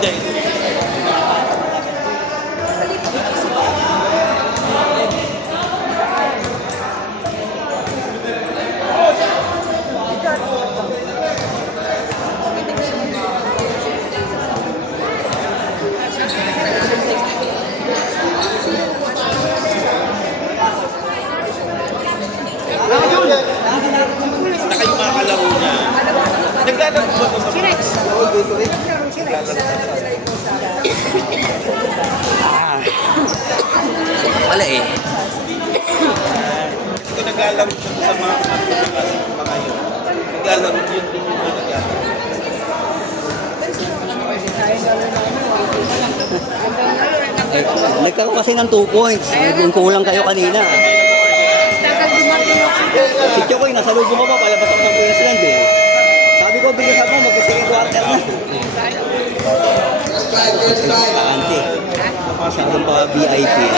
Hindi. Saka yung mga kalaro niya. Naglalaro ba ito sa mga? Wala eh. Ito naglalaro siya sa mga ngayon. Naglalaro yun din yung mga naglalaro. Nagkaroon kasi ng 2 points. Yung kulang kayo kanina. Si Chokoy, nasa loob mo pa, palabas ako ng Queensland eh. Sabi ko, bilis ako, mag-second quarter na. Kaante. Masyadong pa VIP eh.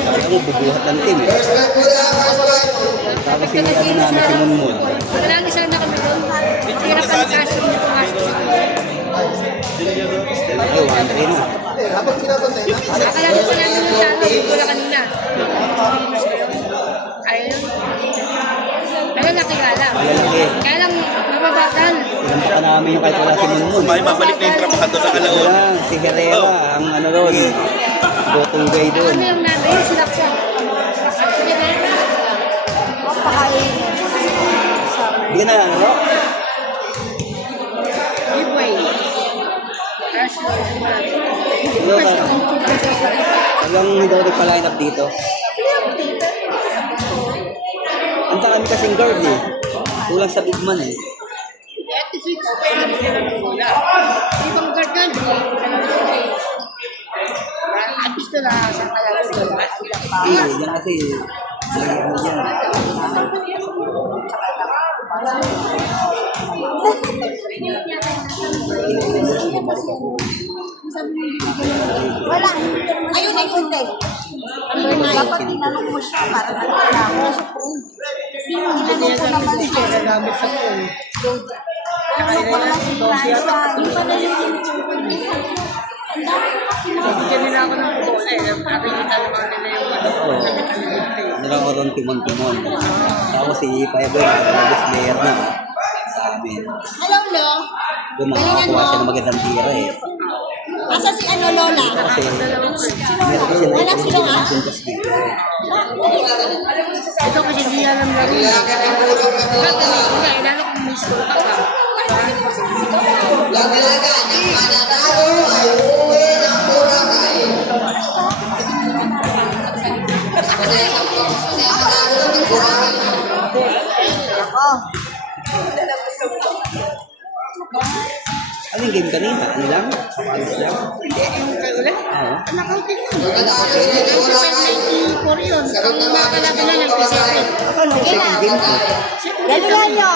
Sabi ko, bubuhat ng team eh. Tapos si ano namin, si Munmul. Marami sana kami doon. Hirap ang kaso niyo pumasok sa Ay, 1-3 na. akala ko namin yung talo. Wala kanina. Kaya yun. Malalaki nga lang. Malalaki. Kaya lang mababagal. Ilan pa namin yung kahit wala si Munmul. May mabalik na yung trabahado sa Alaon. Wala, si Herrera, ang ano doon. Go-to guy doon. Ano yung nanay? Yung silaksa. Sige na yun. Mapakain. Hindi na, ano? Giveaway. Hanggang hindi ako nagpa-line up dito. Ang kami kasing guard eh. Kulang sa big man eh. At the switch, pwede mo na ng bola. Ibang guard yan. At least na sa kalala ko. Yan kasi. Ano yan. Wala. Ayun ay kunti. Dapat tinanong mo siya para malalaman mo. Tinanong ko naman siya. Nagamit sa ko. Tinanong ko naman si Raisa. Yung pala yung Bigyan nila ako ng bola eh. Nakikita naman nila yung Nilang ko ron timon-timon. Tapos si Paiboy, best player na. Sa amin. Hello, Lo. Doon makakakuha siya ng magandang tira eh. Asa si ano, Lola? Kasi meron siya na ipinagin puntos dito. ito kasi di alam na rin. Lalo kung may school ka pa. Ano yung game kanina? Ano lang? Papalis lang? Hindi, yung kayo ulit. Oo. Nakautin yun. 94 yun. Ang mga kalaban na nag-7. Akala ko second game ko. Galingan niyo.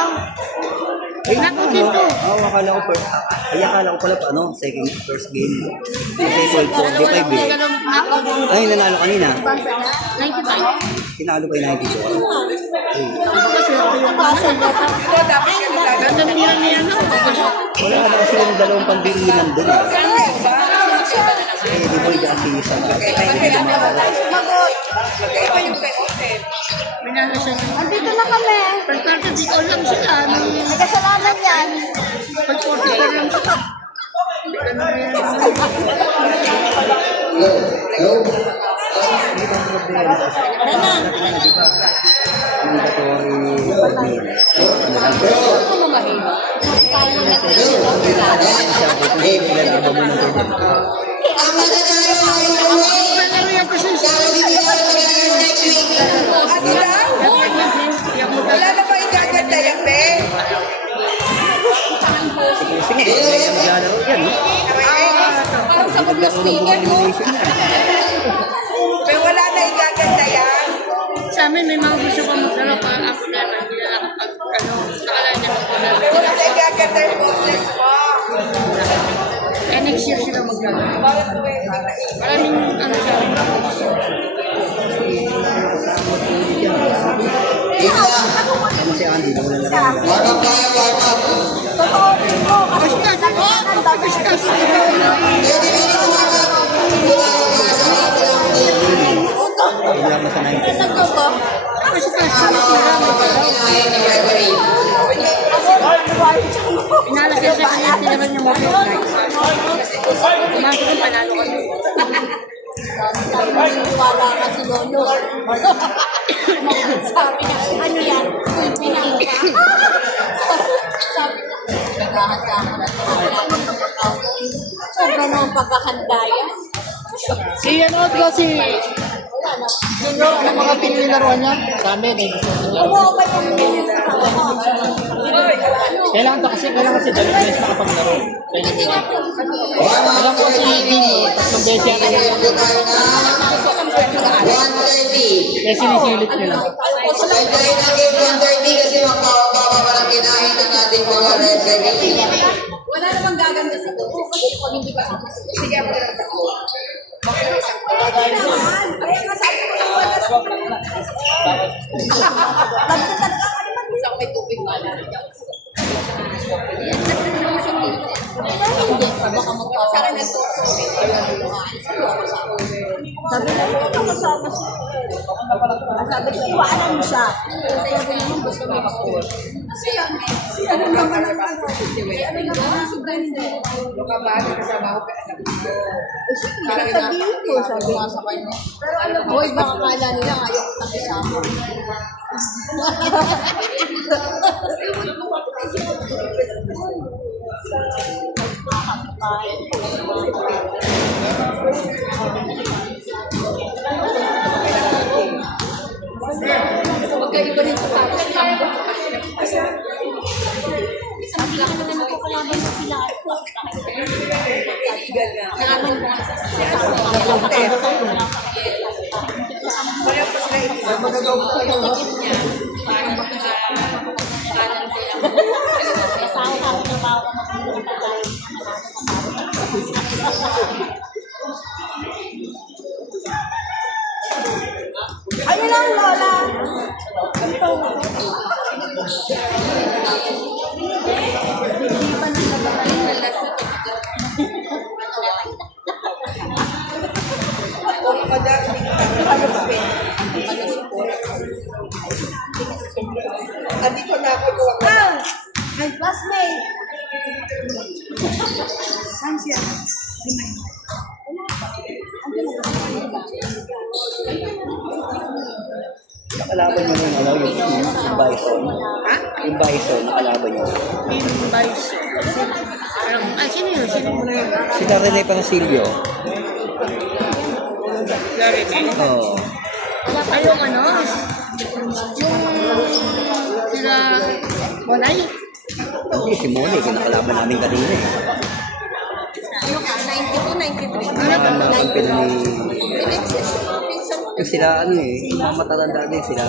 Ay, Nakautin to. akala ko first. Ay, akala ko pala ano, first game. Kasi 12-45 eh. Ay, nanalo kanina. 95. Tinalo kayo 92. Ganda niya niya, no? Wala na kasi yung dalawang pambirinan doon eh. Eh, di ba yung kasi isang hindi na mawala. Minalo siya. Andito na kami. First part, di ko lang sila. Nagkasalanan yan. Pag-44 lang sila. Nalaro kasi siya. Wala na ba igaganda yan, be? Sige, maglalaro yan. Parang sa Kublos Leader, no? Be, wala na igaganda yan. Sa amin, may mga gusto pa maglaro pa ako na hindi na lang pag nakala niya maglaro. Wala na igaganda yung boses mo. Eh, next year sila maglaro. Maraming ano siya. Ano si Andy? Wala na lang. Totoo rin po. Kasi Basta, basta, basta, ko. Kasi sulit na lang. Pinalagyan sa kanya, tinaman niya mga headlights. Pumasok yung panalo kami. Sabi mo wala ka si Lolo. Sabi niya, ano yan? Pinang ka? Sabi niya, naghahanda ka na. Sobrang mga pagkahanda yan. Si ano ko si... Sino ang mga pininaruan niya? Sa amin, eh. Umuha ba yung Kailangan kasi dalawang beses nakapaglaro. Alam ko si Dino, 3 beses yan. Kaya sinisilit nila. wala namang gaganda sa ito. Kasi kung hindi ba sa sige ako lang sa ko. Kaya nga sabi ko lang wala sa isa may tubig wala. Hindi pa baka magpapara na to. Sabi na mo kasama siya. Sabi ko iwanan mo siya. Sabi mo gusto mo ako. Ano naman sabihin ko, sabi nga sa kanya. Hoy, baka kala nila ayaw ko nakisama. Magkaiba rin sa tapos. Sabi lang naman ako kalaban mo sila. Nalaman mo kasi ano lang, Lola? Andito na ako gawa ko. My classmate. Saan siya? Si May. Nakalaban nyo yung ano, yung bison. Ha? Yung bison, nakalaban nyo. Team Bison. Ay, sino yun? Sino mo na yun? Si Rene Pangsilio. Larry. Oo. Ay, yung ano? Yung... Sila... Bonay? Hindi, si Moni, kinakalaban namin kanina eh. Ano ka? 92, 93. Nakakampi ni... Yung sila ano eh, yung mga matatanda din sila.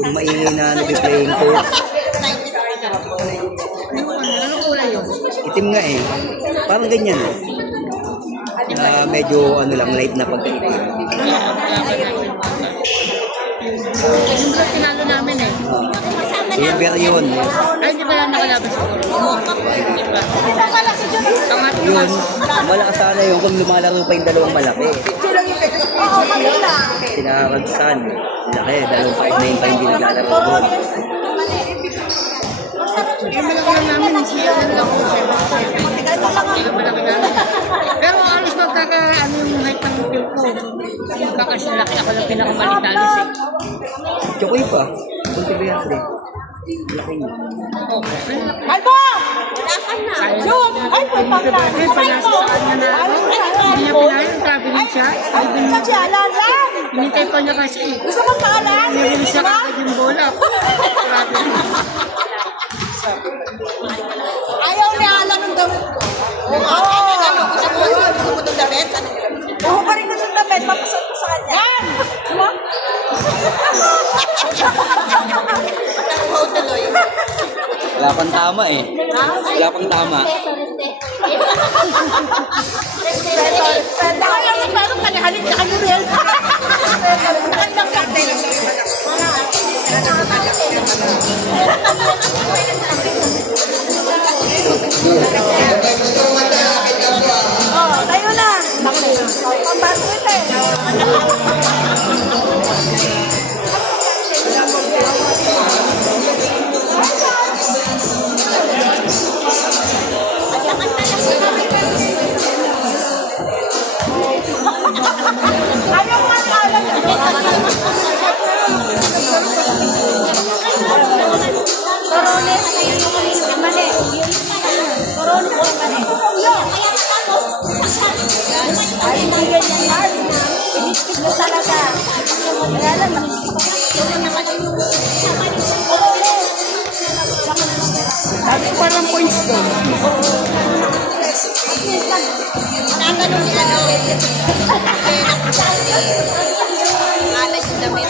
Yung maingay na nag-playing coach. Anong kulay yun? Itim nga eh. Parang ganyan eh. Na medyo ano lang, light na pagkaitim. Yung sa tinalo namin eh. Silver yun. Ay, hindi ba yan nakalaban sa kulay? Hindi ba? Tangat Yun, malakas sana yun kung lumalaro pa yung dalawang malaki. Oo, kanina. Sinaragsan. Laki, dalawang kahit na yung pa hindi naglalaro doon. Yung malaki lang namin, siya lang ako. Yung malaki namin. Pero alos magkaka-ano yung height ng film ko. Kakasilaki ako lang pinakamalitalus eh. Chokoy pa. Punti ba yan? Laki niya. Albo! Wala ka na. Zoom! Ay, pagpapala. Ay, panasa sa kanya na ano. Hindi niya pinahin, traveling siya. Ay, kasi alalan. Hinintay pa niya kasi. Gusto mo paalan? Nabili siya kagad yung bola. Traveling. Ayaw niya alam ng damit ko. Oo. Gusto mo yun? Gusto mo itong damit? Oo, pa rin ko itong damit. Papasok ko sa kanya. Yan! Diba? Wala pang tama eh. Wala pang tama. Kaya mo parang kanihalik na kayo rin. Nakandang kate. Oh, tayo na. Pambato ito eh. uniform eh. Kaya matapos, ay, hindi ganyan yan. Pinipit mo talaga. Kaya lang, Dati parang points doon. nagano ni ano. Alas yung damit.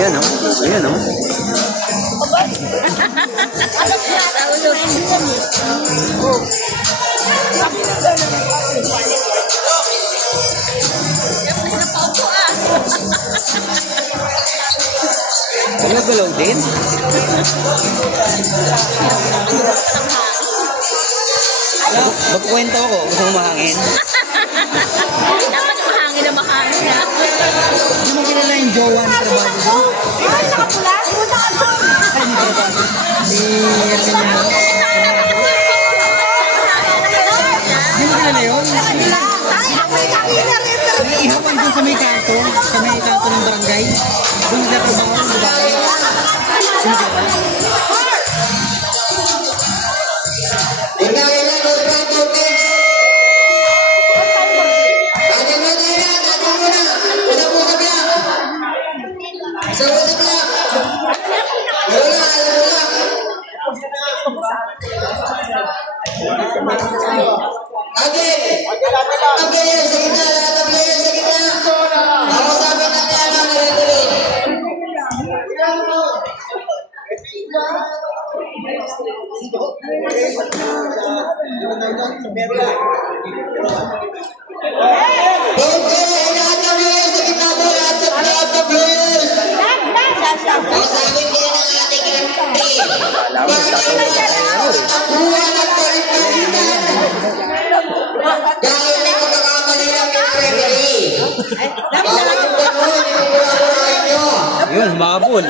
Ayan o. Ayan o. Galaw din. Magkwento ako. Gusto mo mahangin? Dapat mahangin na mahangin na. Hindi mo kilala yung jowa ni trabaho ko? Ay, nakapula? Punta ka doon. Ay, hindi trabaho. Si Erwin mo. Hindi mo kilala yun? Ay, ako'y nakina rin. Ihawan doon sa may kanto ng barangay. Doon nagtatrabaho ng babae. Sino ka ba? Yun, mabul.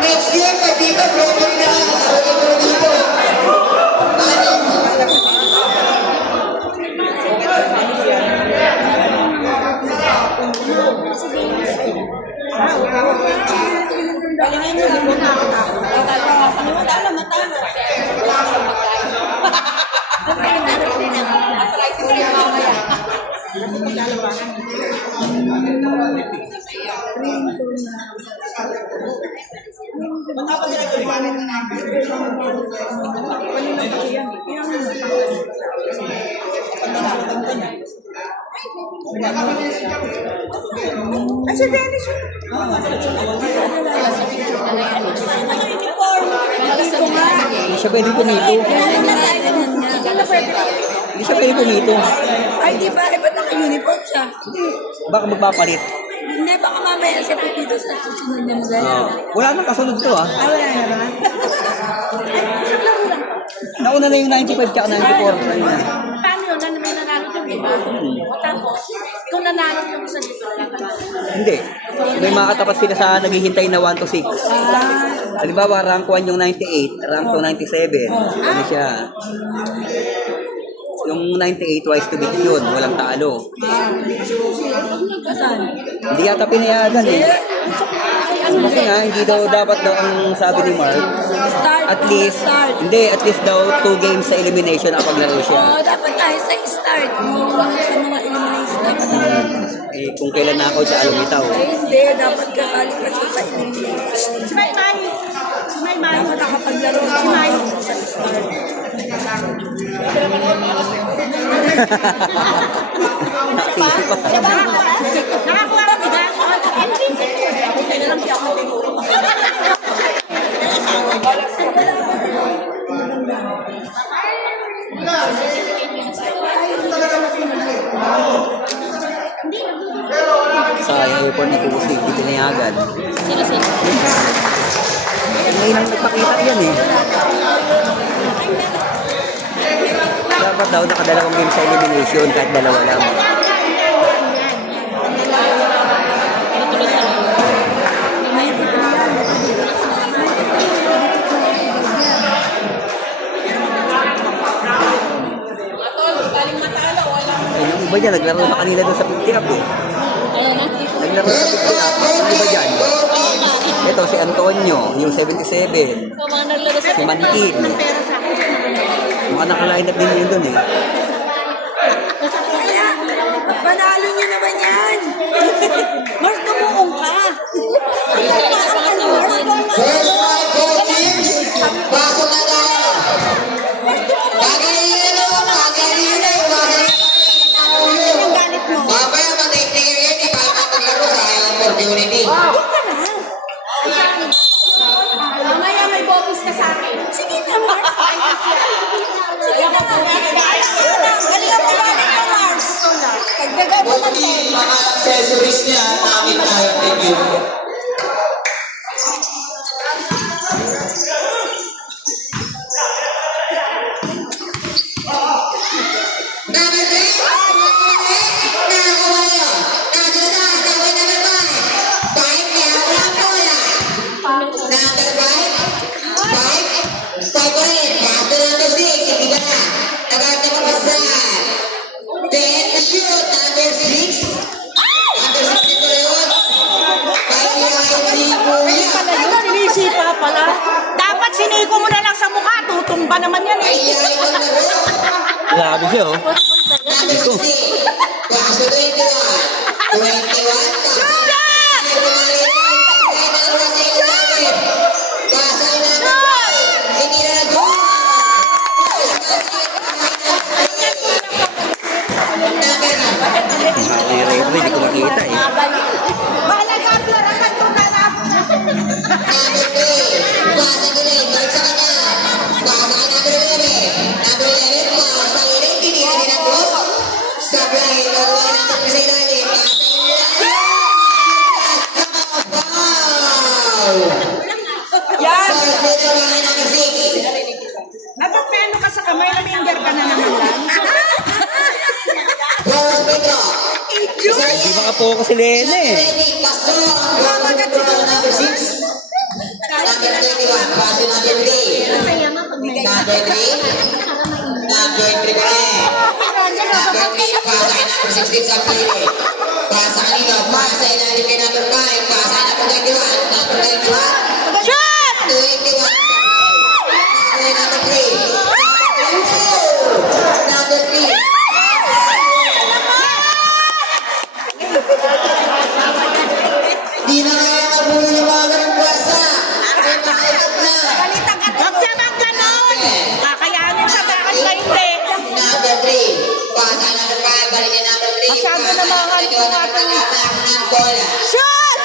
Next year, pag dito, program na lang. Dito. Kasi Dennis yun. Hindi siya pwede pumito. Hindi siya pwede pumito. Ay, di ba? Ba't naka-uniform siya? Baka magpapalit. Hindi, baka mamaya siya pipito sa susunod na magana. Wala nang kasunod to ah. Ah, wala naman. Nauna na yung 95 tsaka 94. Ayun na. Paano yun? Ano may nanalo doon, di ba? O tapos, kung nanalo yung isa dito, wala ka lang. Hindi. May mga katapat sila sa naghihintay na 1 to 6. Halimbawa, rank 1 yung 98, rank 2 97. Ano siya? Yung 98 wise to beat yun, walang talo. Hindi yata pinayagan eh. Kasi nga, hindi daw dapat daw ang sabi ni Mark. At least, hindi, at least daw 2 games sa elimination ang paglaro siya. Oo, dapat tayo sa start mo. Sa mga elimination dapat tayo. Eh, kung kailan knockout siya lumitaw. Hindi, dapat kakali pa siya sa elimination. Si Maymay. Si Maymay. Dapat nakapaglaro. Si May. Sa start. Nakasisi pa. Nakakuha ka ba? Hindi na lang siya ako. Sayang airport ni Kusi, hindi pinayagan. Sino? Ngayon lang nagpakita yan eh. Dapat daw nakadalawang game sa elimination kahit dalawa lang. Eh, yung iba dyan, naglaro na kanila doon sa 50 up eh. Ayan na. Naglaro sa 50 up. Yung iba dyan. Ito si Antonio, yung 77. Ikaw mga naglaro sa Si Mantin. Mga nakaline up din yun doon eh. Panalo niyo naman yan. Mars, tumuong ka. First five voting. Pasok na tayo. Pagayin o, pagayin o, pagayin o. Mamaya matigtigil yan, di ba maglaro sa opportunity. Mamaya may bonus ka sa akin. Sige na, Mars. Sige na. Galingan mo galing ka, Mars. Pagdagan mo ng Yung mga accessories niya, namin tayo. Thank you. sinisipa pala. Dapat siniko mo na lang sa mukha. Tutumba naman yan eh. Grabe siya oh. Ito. Hindi ko makita eh. Bahala ka, Flora, ka doon na lang. Yan! Dapat may ano ka sa kamay, naminger ka na naman lang. Hindi makapokus si Lena eh. Di na kaya kabulo ng mga ganang basa. Ay, makaibat na. Huwag siya magganon! Kakayanin siya, bakit ka hindi? Number 3. Pasa number 5. Balikan number 3. Masyado na mga halito natin. Ng bola. Shoot!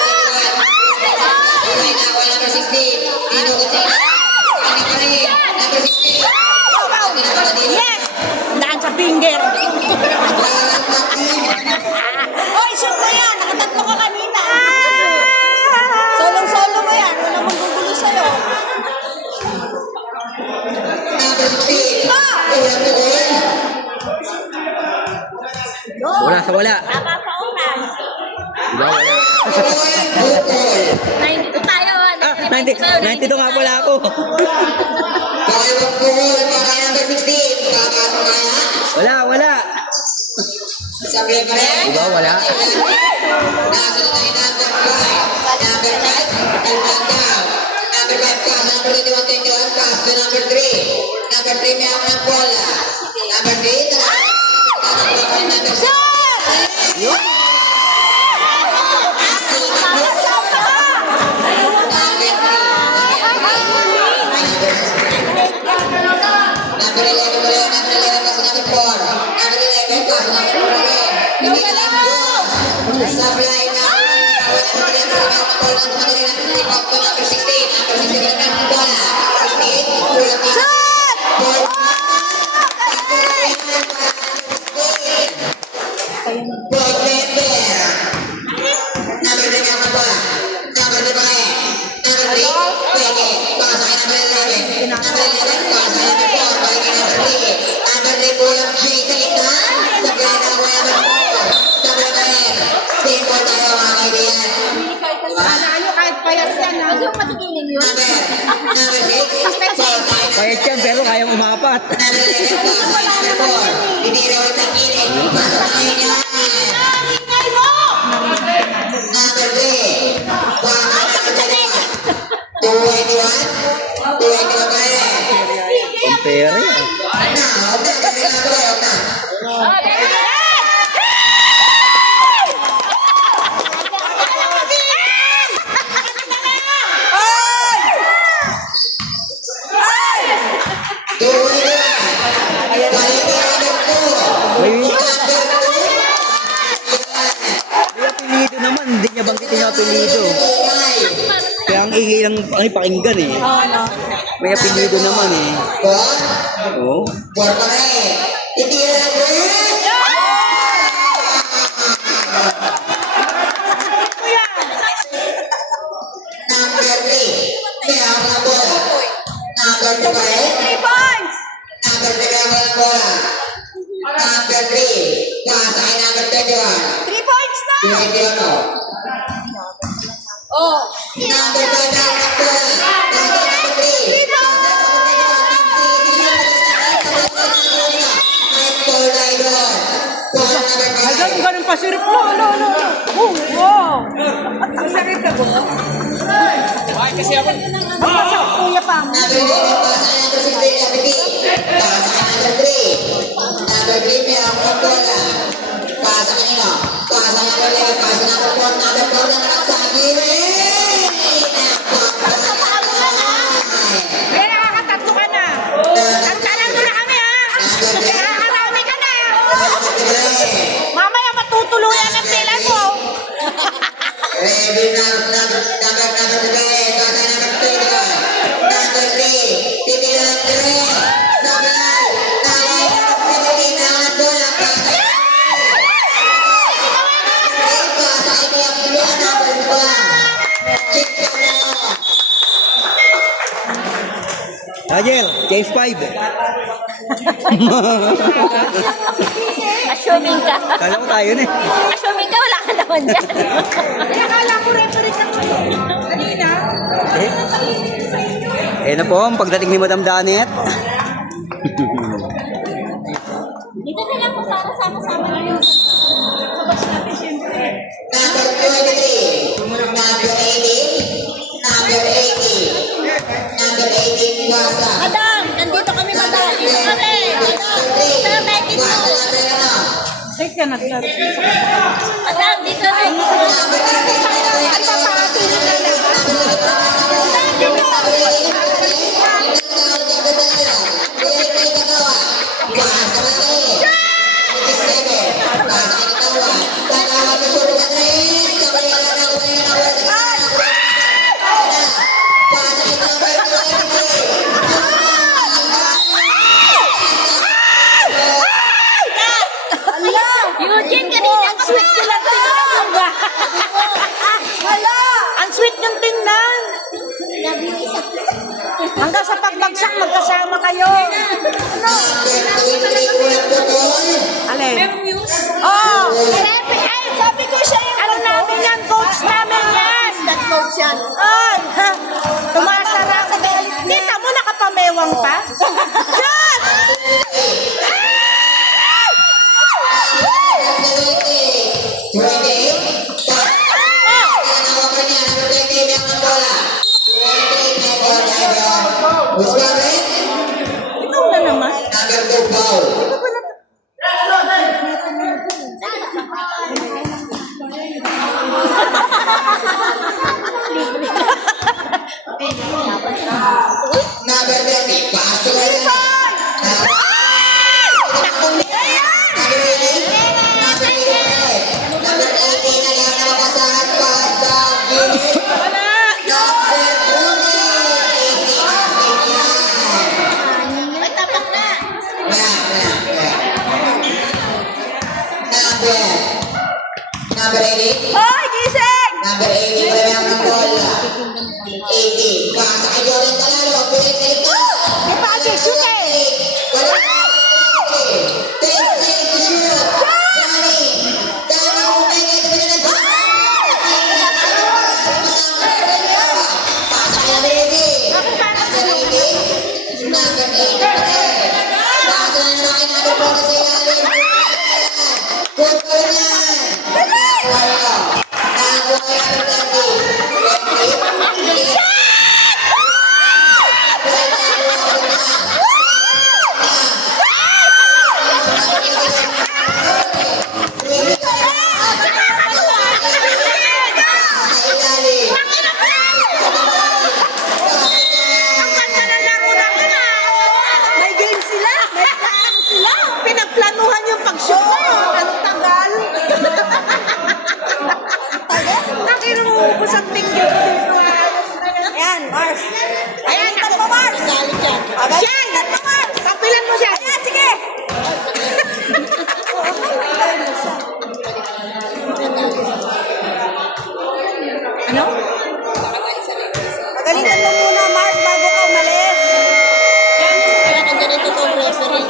Number 16. Tinukot sa ina. Ano pa rin? Number 16. Yes! Daan sa finger. Oy, shoot mo yan! Nakatatlo ka kanina. Solong-solo mo yan. Wala magugulo sa'yo. Number 16. Ulang na goal. Wala sa wala. Napapaulan. Diba wala? Goal. 92 tayo. Ah, 92 nga pala ako. Dalawang goal para number 16. Kakasok na yan. Wala. Sabi pa rin. Diba wala? Nasunod tayo number 5. Number 5. Almanda. Number 5 pass. Number 21 pass to number 3. Number 3 may ako ng bola. Number 3. Number 6. Supply na number 16. Number 16 ang bola. 16. Board member. Number 3 ang bola. Number 3 ba eh? Number 3. Pwede. Pasok ay number 11. Number 11. Pasok ay number 4. Balik ay number 3. Number 3 po yung Jay sa likha. Supply na po yung number 4. Supply ba eh? Simple tayo mga kaibigan. Ano kahit payat yan, ha? Huwag yung matigilin yun. Number 6. Payat yan, pero kayang umapat. Number 11. Pasok ay number 4. Bibira ko sa kilid. Pasok na yun yan. Ingay mo! Number 3. Pasok ay number 2. 281. 281 ba eh? Ang pera yan. May apelido naman, hindi niya banggitin yung apelido. Kaya ang ingay lang pakinggan eh. May apelido naman eh. Oo. Three points! Number 3, pasok ay number 21. 3 points na! Oh! Number 2 na number 3. Ay, ganun pa sirip mo. Wow! Ang sarip ka ba? Ay, kasi ako. Pasok, kuya pa. Number 11, pasok ay number 16, pasok ay number 3. Number 3, may ako ng bola. Pasok kanino? Pasok ay number 11, pasok number 4. Number 4 na nakasagi. May nakakatatlo ka na. Ang tanang mo na kami, ha? Nakakarami ka na. Mamaya matutuluyan ang pila mo. Ready na, number 3, pasok ay number 21. Number 3, titira ng 3. Sabay, naway na magpipili na ang bola. Pasok ay number 1. Check ka mo. Daniel, case 5. Assuming ka. Kala ko tayo na eh. Assuming ka, wala ka naman dyan. Kaya akala ko referee ka kanina. Eh na po, ang pagdating ni Madam Danet. Dito na lang po sana sama-sama na yun. Number 23, number 18, number 18, number 18, wasa. Madam, nandito kami, madam. Dito kami. Madam, sir, make it Wasa mo. number ano? Check ka na. Madam, dito na. Number Eugene, kanina ang sweet ko lang tingnan ba? Hala! Ang sweet yung tingnan. Hanggang sa pagbagsak, magkasama kayo. Alin? Oh! Ay, sabi ko siya yung Ano namin yan? Coach namin yan! That coach yan. Ay! Tumasara sa Kita mo, nakapamewang pa? Shot! Ikaw na naman. Number 2, foul. Number 80. Hoy, gising! Number 80 pa lang ng bola. 80. Pasa kay Jordan Talalo. Pilit sa ito. May pasok, shoot eh! Wala na. 10 seconds to shoot. Dani. Dani kung may ito na ng pasa kay number 80. Number 80. Number 80. Pasa na naman kay number 40 sa ilalim. Good po yan. Wala. Nakuha kay number 20. May game sila! May plano sila! Pinagplanuhan yung pag-shoot na yun! Ang tagal! Nakinuubos ang tingin dito. Ayan, Mars. Ayan, ako mo, Mars! Siyan! Mo, Mars! Kapilan mo siya! Ayan, sige! Ano? Pagalitan mo muna, Mars, bago ka umalis. Kaya ka ganito itong referee.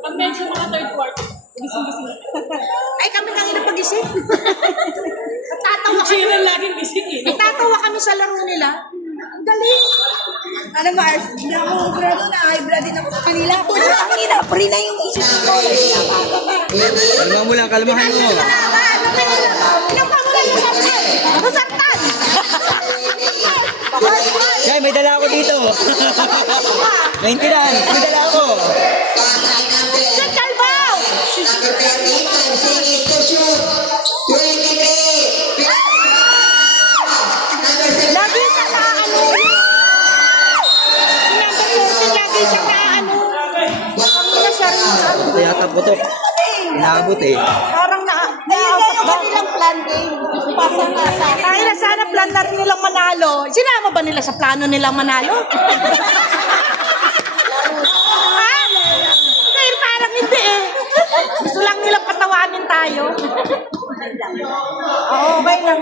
Pag medyo mga third quarter, gising-gising. Ay, kami nang inapagising. Natatawa kami. Chira laging gising eh. Natatawa kami sa laro nila. Ang galing. Ano, Mars? Hindi ako grado na. Hybrid din ako sa kanila. Kanina, pre na yung isip ko. Kalma mo lang, kalmahan mo. Masartan! Kaya may dala ako dito. Maintindihan, may dala ako. Sa Calvao! Number 30, 10 seconds to shoot. 23. Number 7. Lagi siya naaano. Si Number 40, lagi siya naaano. Kami na siya rin. Ito yata putok. Inaabot eh. Parang na-out ba nilang plan game? Pasa-pasa. Ay, na sana plan na rin nilang manalo. Sinama ba nila sa plano nilang manalo? Ha? Dahil parang hindi eh. Gusto lang nilang patawanin tayo. Oo, okay lang.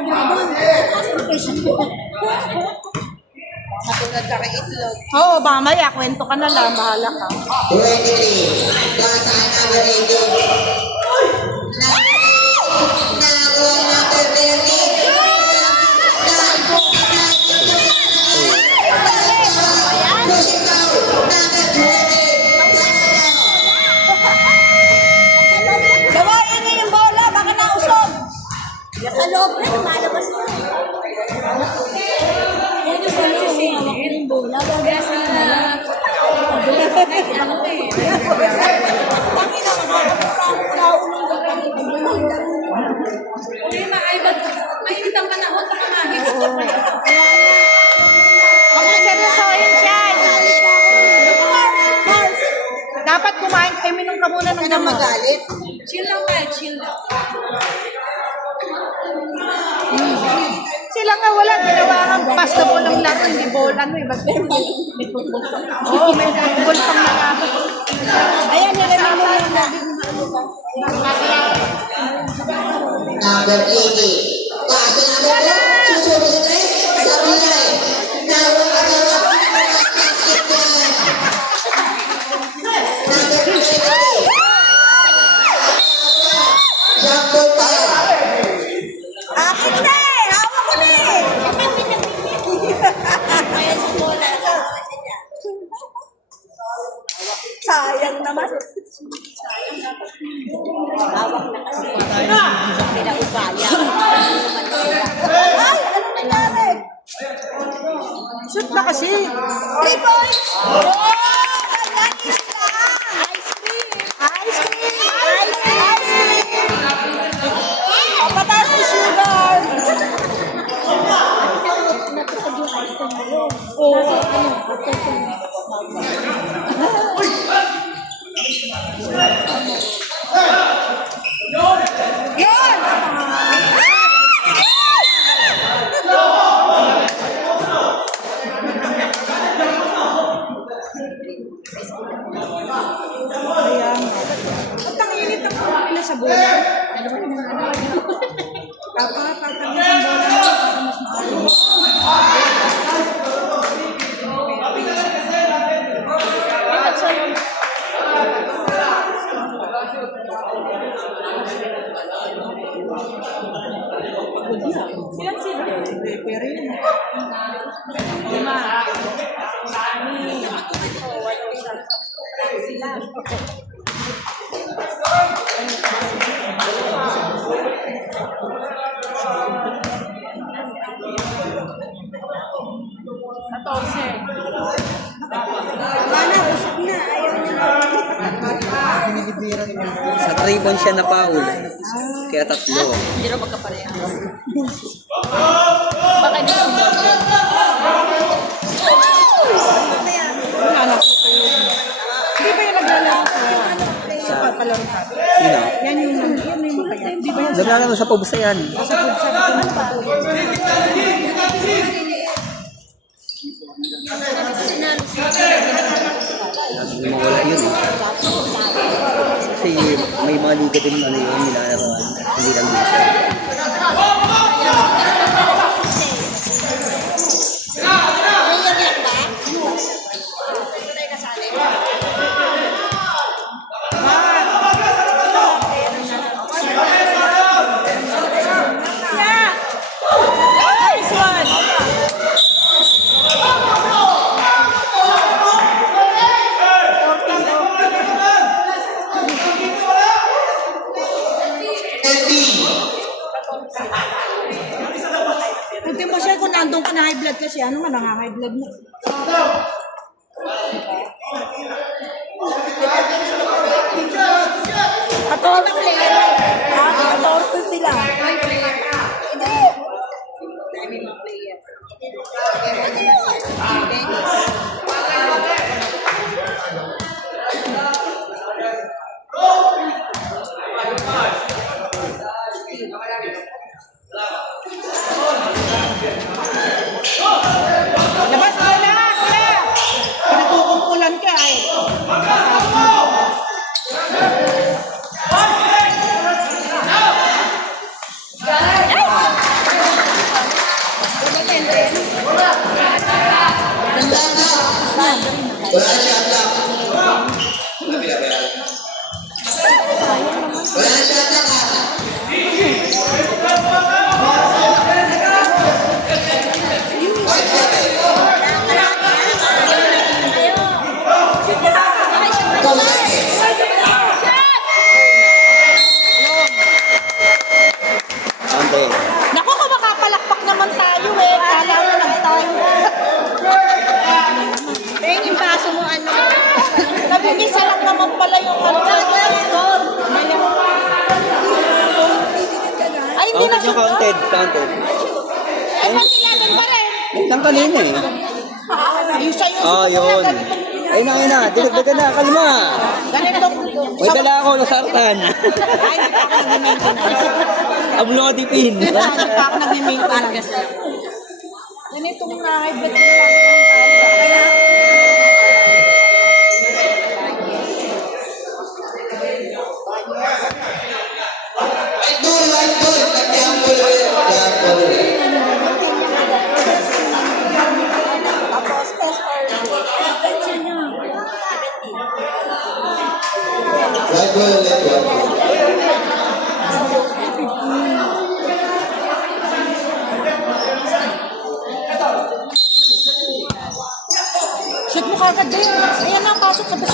Oo, mamaya, kwento ka na lang. Bahala ka. 23. Pasa kay number 18. Nakuha number 30. Pushing foul. Number 20. Gawain niyo yung bola, baka nausog. Sa loob na, lumalabas na. Yan yung bola, hawak yung bola. Bagasa na. Mainit ang panahon, nakamahit. Huwag seryosohin siya. Dapat kumain kayo, minum ka muna ng gamot. Chill lang tayo, chill lang. Sila nga wala, ginawa kang basketball ng laro, hindi ball, ano eh, basketball. Oo, may football pang nakapit. Ayan, nilalaman mo na. Number 80. Pasa number 2. Susunod sa 3. Sablay. Nawak at nawak. Basket yan. Number 23. Jump ball pa. Akin na eh! Hawak ko na eh! Sayang naman. Hawak na kasi. Pinaubaya. Ay! Ano nangyari? Shoot na kasi. 3 points! Oh! Ayan sila! Ice cream! Ice cream! Ice cream! Papatas si Sugar! sa bola. Papatamis ang bola mo para mas maalim. Pero yun. Lima. Sa 3 points siya na foul. Kaya 3. Hindi na magkapareha. Baka hindi ko mo. Wala na po kayo. Hindi ba yung naglalaro sa papalaro ka? Yun o. Yan yung kaya. Hindi ba yan Naglalaro sa pubsa yan. sa food sabi ko ano ba? Mawala yun eh. Kasi may mga liga din ano yun, nilalaroan. Hindi lang dito. Nangyayak ba? Nice one! Kunti mo siya kung nandun ka na high blood kasi ano nga nanga-high blood mo. Atorto sila. Labas ka na! Kuya! Pinagkukumpulan ka eh. Wala na shot clock. Wala na shot clock ha. Ante. Naku, kung makapalakpak naman tayo eh. Kala na lang tayo. Beng, yung baso mo, ano? Nabibisa lang naman pala yung ano. Ay, hindi na Counted yung counted. Counted. Ay, pag 11 pa rin. Yun lang kanina eh. Yung sa'yo. Oh, yun. Ayun na, ayun na. Dinagdagan na. Kalma. Ganitong. May dala ako ng sartan. Ay, hindi pa ako nag-maintenance. Amlodipin. Hindi pa ako nag-maintenance. Ganitong na-high blood ko lang ng tayo. Kaya, Right ball. Nag-gamble ulit. Gamble. tapos SR. Right ball ulit. Shoot mo kagad din. Ayan na, pasok ka ba?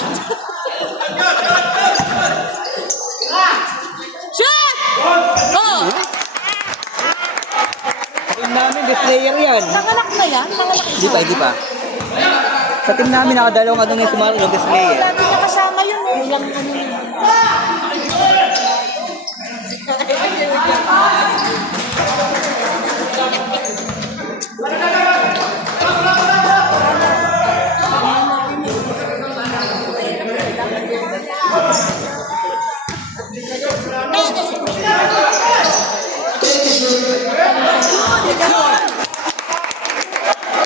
Shoot! Oh! Team namin, best player yan. Nanganak na yan? Nanganak Hindi pa, hindi pa. Sa team namin, nakadalawang ano nga sumaro ng best player. Lagi niya kasama yun eh. Ilang ano yun.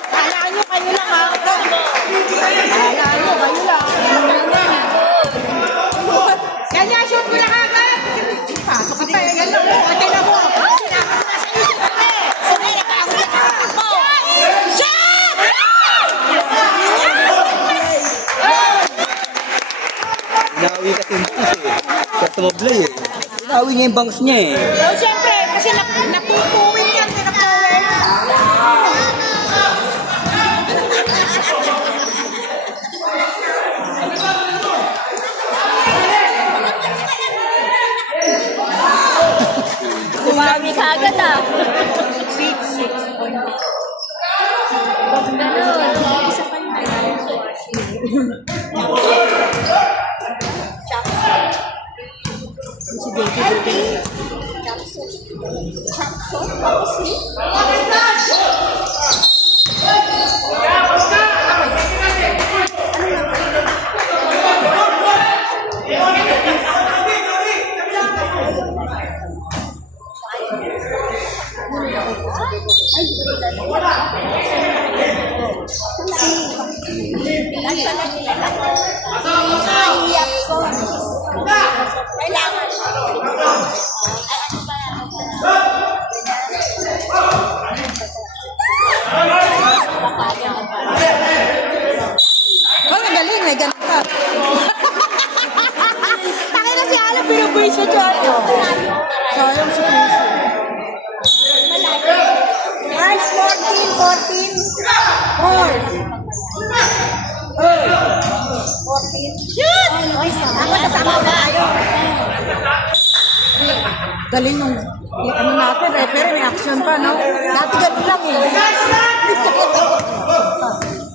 Alaan nyo kayo lang ha. Alaan nyo kayo lang. Tingnan mo. Sinabi ko na sa isip ko eh. Sige, napagod na kapag mo. Shot! Inawi kasi yung bangs eh. Sa tumablay eh. Inawi niya yung bangs niya eh. So, syempre, kasi napupuwin yan, napupuwin. Umami ka agad ah. Oh, magaling, may ganun pa. Takay na si Alan, pinubuhay siya dyan. Sayang si Puso. Mars 14. Mars. 14. Shoot! Ako sasama na tayo. Galing nung ano natin, referee, may action pa, no? Dati ganun lang eh.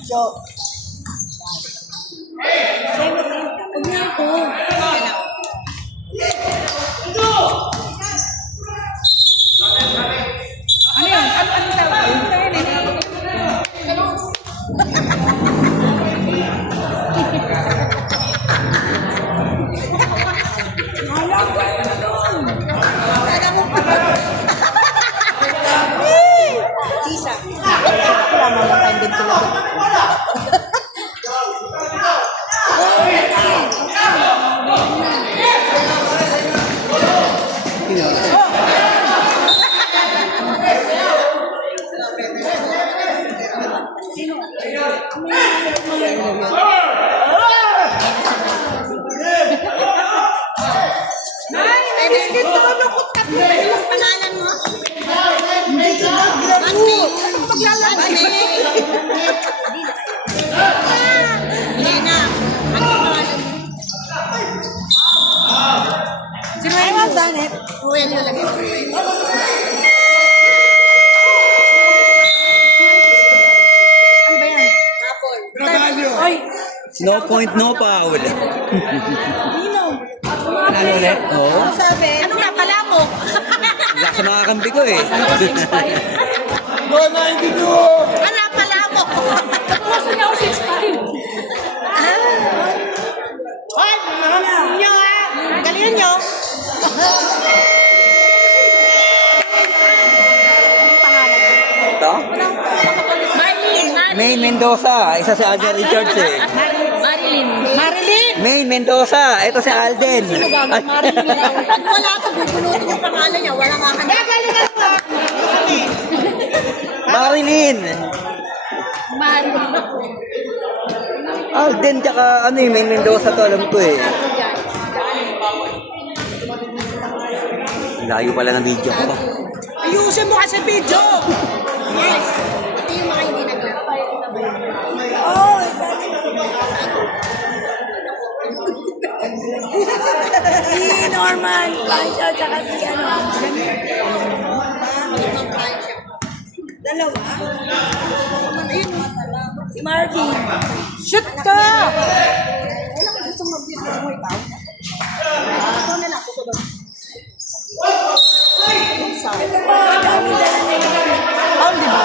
So, huwag na ako. Ano yan? Ano tawag? Tisa. Wala mo lang time din talaga. Pangalan mo? Lena. Ano pangalan mo? Sino ay I've done it? Ruel yung lagay mo. Ano ba yan? Oy, No point, no foul. Nino. Ano ulit? Oo. Ano sabi? Ano nga pala mo? Wala sa mga kampi ko eh. Ano pala mo? Tapos niya ako 6'5". Hoy, nyo ah. Galingan nyo. Ito? Marilyn. Maine Mendoza. Isa si Alden Richards eh. Marilyn. Marilyn. Maine Mendoza. Ito si Alden. Pag wala ka, bubunutin yung pangalan niya. Wala nga ka na. Galingan mo. Marilyn. Marilyn. Alden tsaka ano eh, Maine Mendoza to alam ko eh. Layo pala ng video ko. Ayusin mo kasi video. Yes. Ito yung mga hindi naglaro. Oh, si Norman Pancho, tsaka si ano. Dalawa. Ayun, si Marvin. Shoot ka. Wala ka gusto mag-business mo ikaw? Ikaw na lang, susunod. Ito ba, dami-dami. Oh, di ba?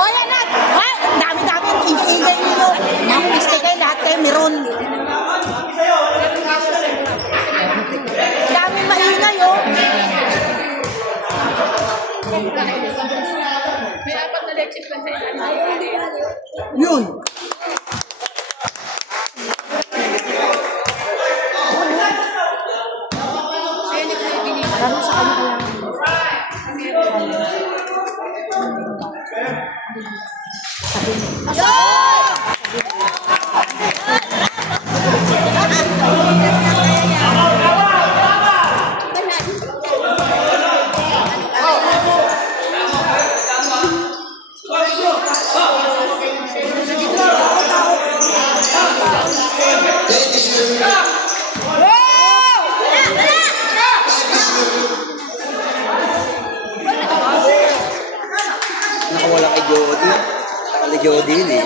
Oh, yan na. Ha? Dami-dami. Ingay nyo. Mga mistake kayo lahat kayo meron. Dami maingay, oh. May apat na lecture pa sa Yun. Tanong sa kanya lang. Nakawala kay Jody. Kay Jody yun eh.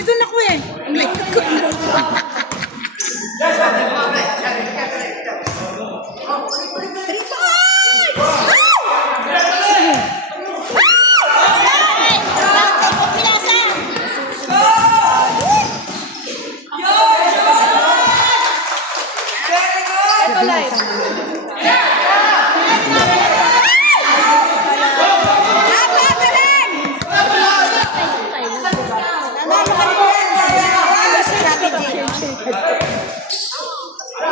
Eh, doon ako eh. Ang likod ko. Ito live.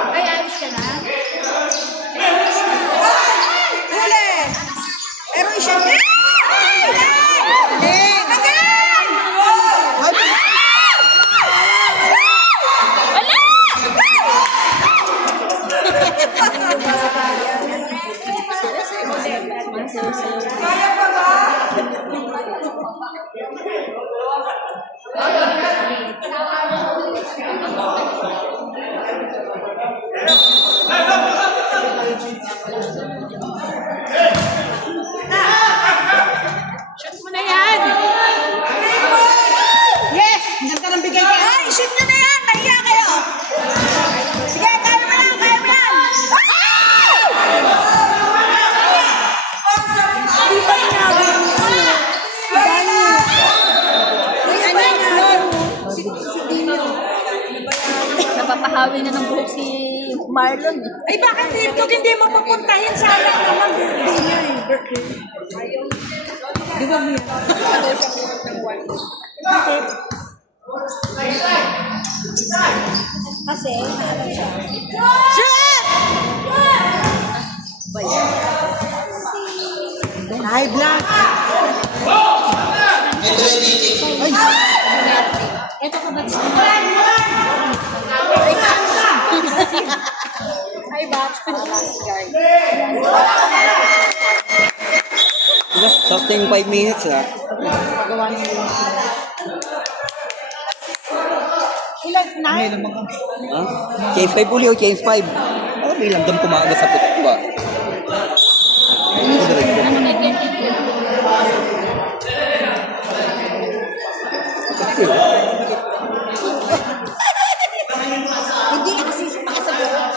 Ay, ayos ka na. Huli! Pero isya na! Shoot mo na yan. Yes! Ganda ng bigay ko. Ay, shoot nyo na yan! Nahiya kayo! Sige, kaya mo lang! Kaya mo lang! Di ba inawin ni ano? Si Dino. Napapahawi na ng buhok si Marlon. Ay, bakit dito hindi mo papuntahin? Sana naman birthday niya eh. Birthday. Di ba mo yan? Bakit? Kasi, ano siya? Shoot! High blood. Ito ka ba? Ay, bakit? Diba? Something 5 minutes ah. Ilan? 9? Ha? Change 5 uli o change 5? Oh, may langgam kumaga sa putok ba? Ano may ganyan? Hindi, nasisipa ka sa buhok.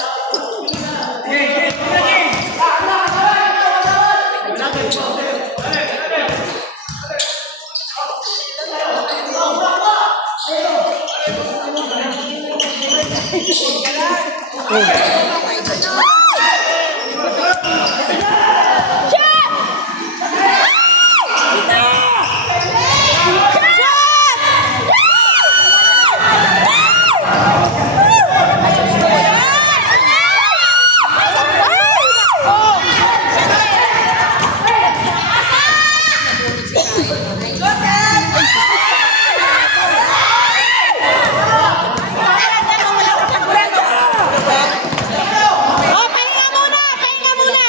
Oh, pahinga muna! Pahinga muna!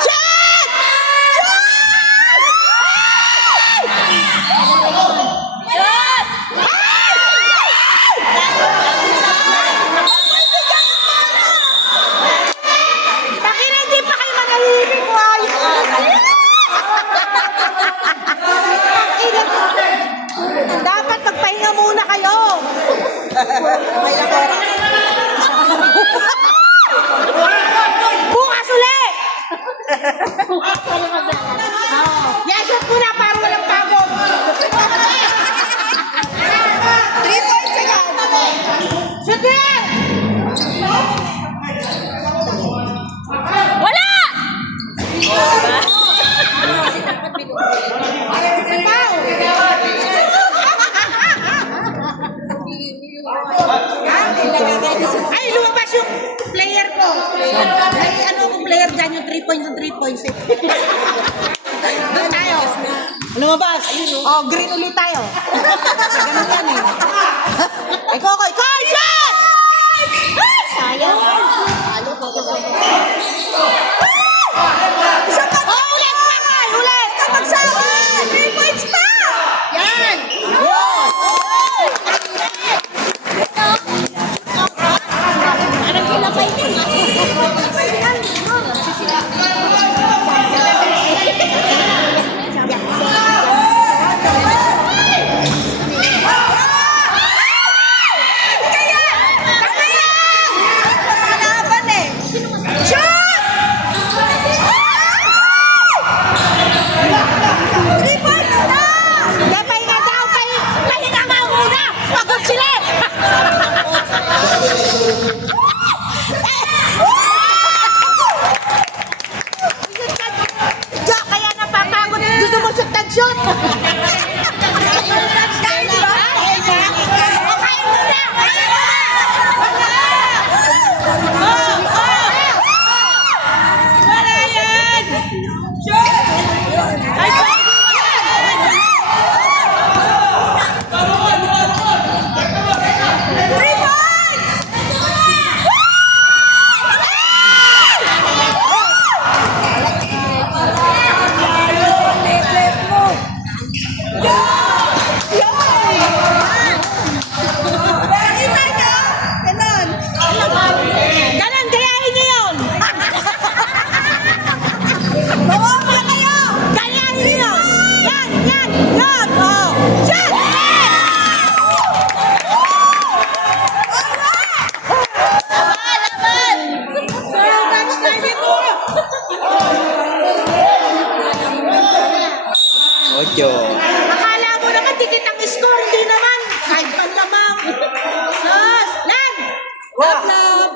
Shot! Bakit hindi pa kayo manahimik ko? Dapat magpahinga muna kayo. May lang oras. Bukas ulit! Yan, shoot muna para walang pagod. 3 points agad. Shoot na! Wala! Foul! Ay, lumabas yung player ko. May ano kong player dyan, yung 3 points, yung 3 points. Doon tayo. Lumabas. Oh, green ulit tayo. Ganun yan eh. Ikaw, shot! Sayang. Halo ko. Ulit! Kapag sa akin! 3 points pa! Yan! Parang kilapay din. Ocho. Akala mo naman dikit ang score, hindi naman. Kahit man lamang. Sus! Lan! Love, love!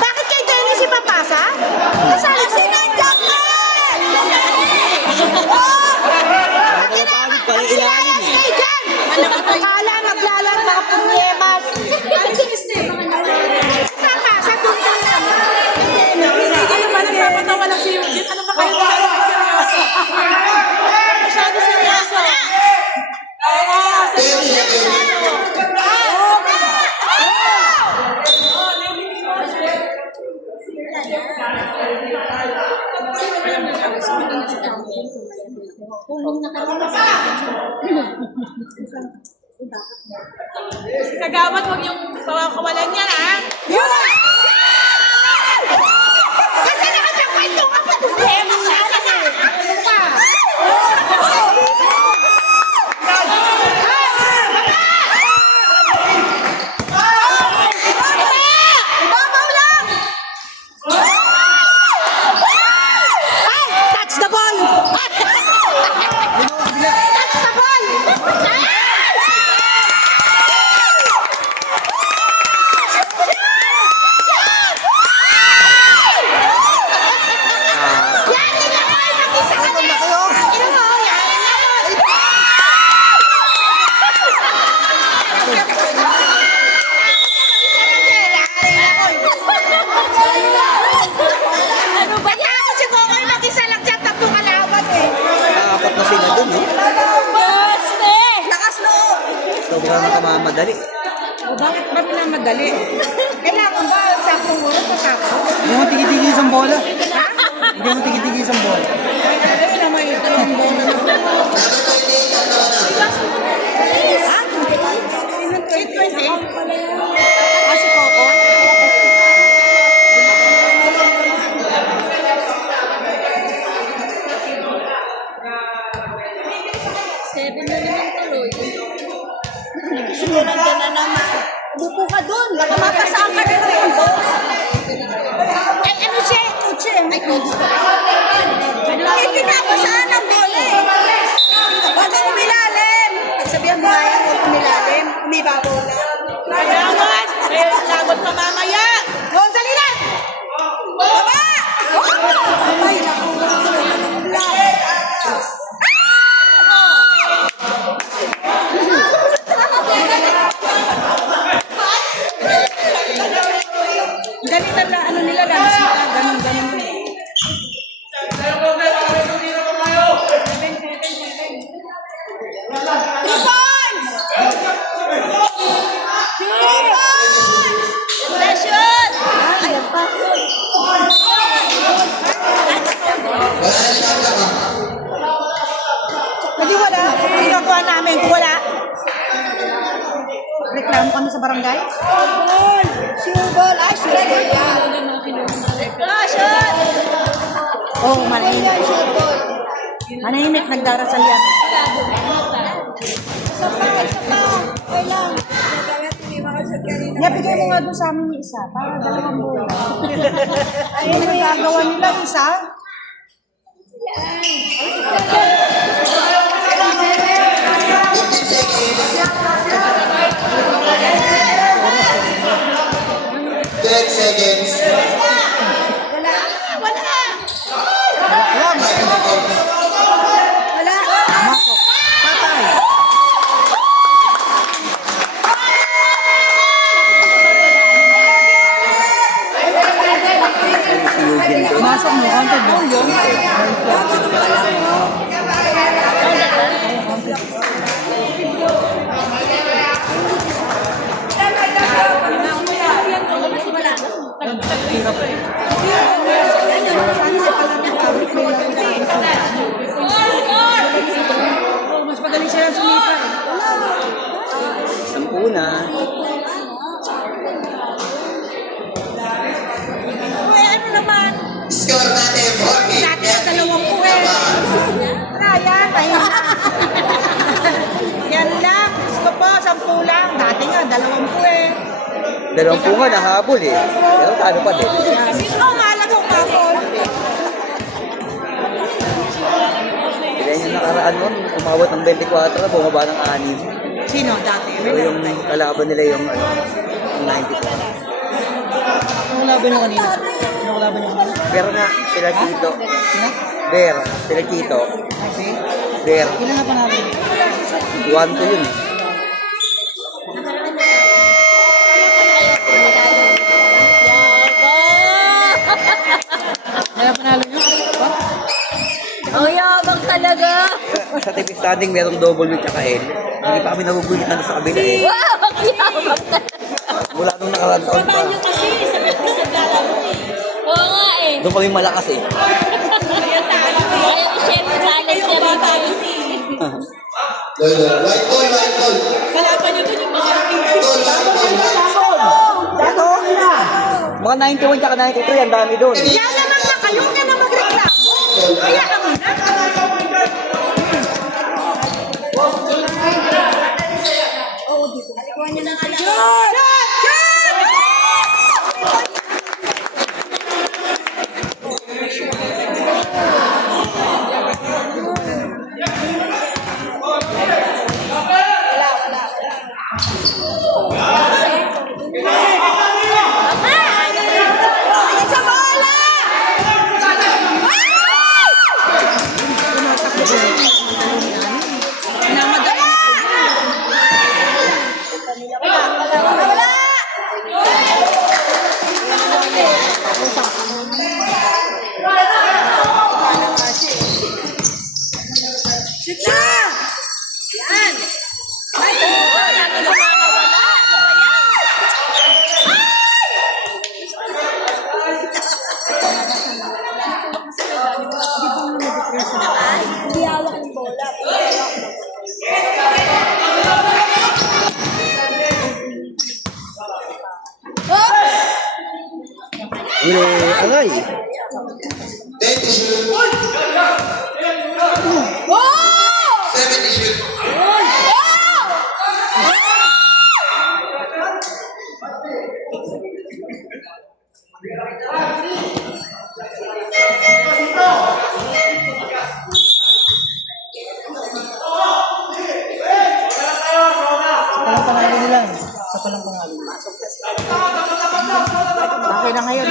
Bakit kay Dennis ipapasa? Kasali sinadyak ka! Nakapagod pala ilalim eh. Akala maglalag mga punyemas. Papasa doon lang. Papatawa lang si Eugene. Ano ba kayo? Masyado seryoso. Kagawad, huwag yung kawalan yan, ha? Kasi nakapagkwento ka pa doon. Eh, masala na. Ano pa? Ibabaw lang! Ay! Touch the ball! Touch the ball! Yan! Tingnan mo! Mag-isa ka na! Tingnan mo! Yan! Ano ba yan? Ako si Kokoy mag-isa lang dyan, tatlong kalaban eh. Apat na sila dun eh. Yes, eh! Lakas loob! Sobrang nakamamadali. O bakit ba minamadali? Kailangan ba saktong oras o sakto? Hindi mo tigi-tigi isang bola. Ha? Hindi mo tigi-tigi isang bola. Ay, naman yung dalawang bola. Ha? 8:20? Ah, si Coco? Sumunod ka na naman. Buko ka dun. Baka mapasaan ka na rin. Ay, ano siya? Coach siya. Ay, coach. Ay, pinapasaan ang bola eh. Baka umilalim. Sabihan mo nga yan, huwag umilalim. Umibabaw lang. Kagawad! May lagot pa mamaya! Go, dali na! Baba! ano nila, landsika, ganun. Hindi wala. Ginagawa namin. Kung wala, reklamo kami sa barangay. Sure ball. Ah, sure ball yan. Oh, manahimik. Sure ball. Manahimik, nagdarasal yan. Isa pa. Okay lang. Yeah, bigay mo nga doon sa amin yung isa. Para dalawang bola. Ayun, nagagawa nila isa. Seconds. Masok. Patay. Si Eugene doon. Masok mo, konti ba? Mas magaling siya sumipa. Sampu na. Uy, ano naman? Score natin 40. Dati na dalawang puwe. Ryan, yan lang. Gusto po, 10 lang. Dati nga, dalawang puwe. Dalawang punga nahabol eh. Pero talo pa din. Sino ang mahalaga umabol? Kaya yung nakaraan nun, umabot ng 24, bumaba ng 6. Sino dati? So yung kalaban nila yung, yung 94. Ano laban nyo kanina? Ano laban nyo kanina? Pero nga, sila Tito. Sino? Bear, sila Tito. Okay. Bear, Ilan na panalo? 1-2 yun eh. Ilan panalo nyo? Ang yabang talaga. Sa TV standing, merong double with tsaka L. Hindi pa kami nagugulitan sa kabila eh. Wow, ang yabang talaga. Mula nung nakaraan taon pa. Kasi, sabi ko sa lalaro eh. Oo nga eh. Doon kami malakas eh. Kaya ko syempre challenge na rin tayo eh. White ball, white ball. Kalaban nyo dun yung mga Ito, mga 91 tsaka 93, ang dami doon. Yan naman na kayo, kaya na magreklamo. Kaya ka muna. Kuha nyo ng alam. Sa bola! Namadali. Shoot na! Yan! Hindi hawak ng bola. Aray! 20 shoot. 70 shoot. Palang panalo nila. Sa palang panalo. Okay na ngayon.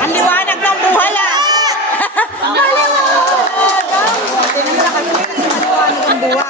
Ang liwanag ng buhala! Ang liwanag! Tingnan mo na kami. Ang liwanag ng buhay.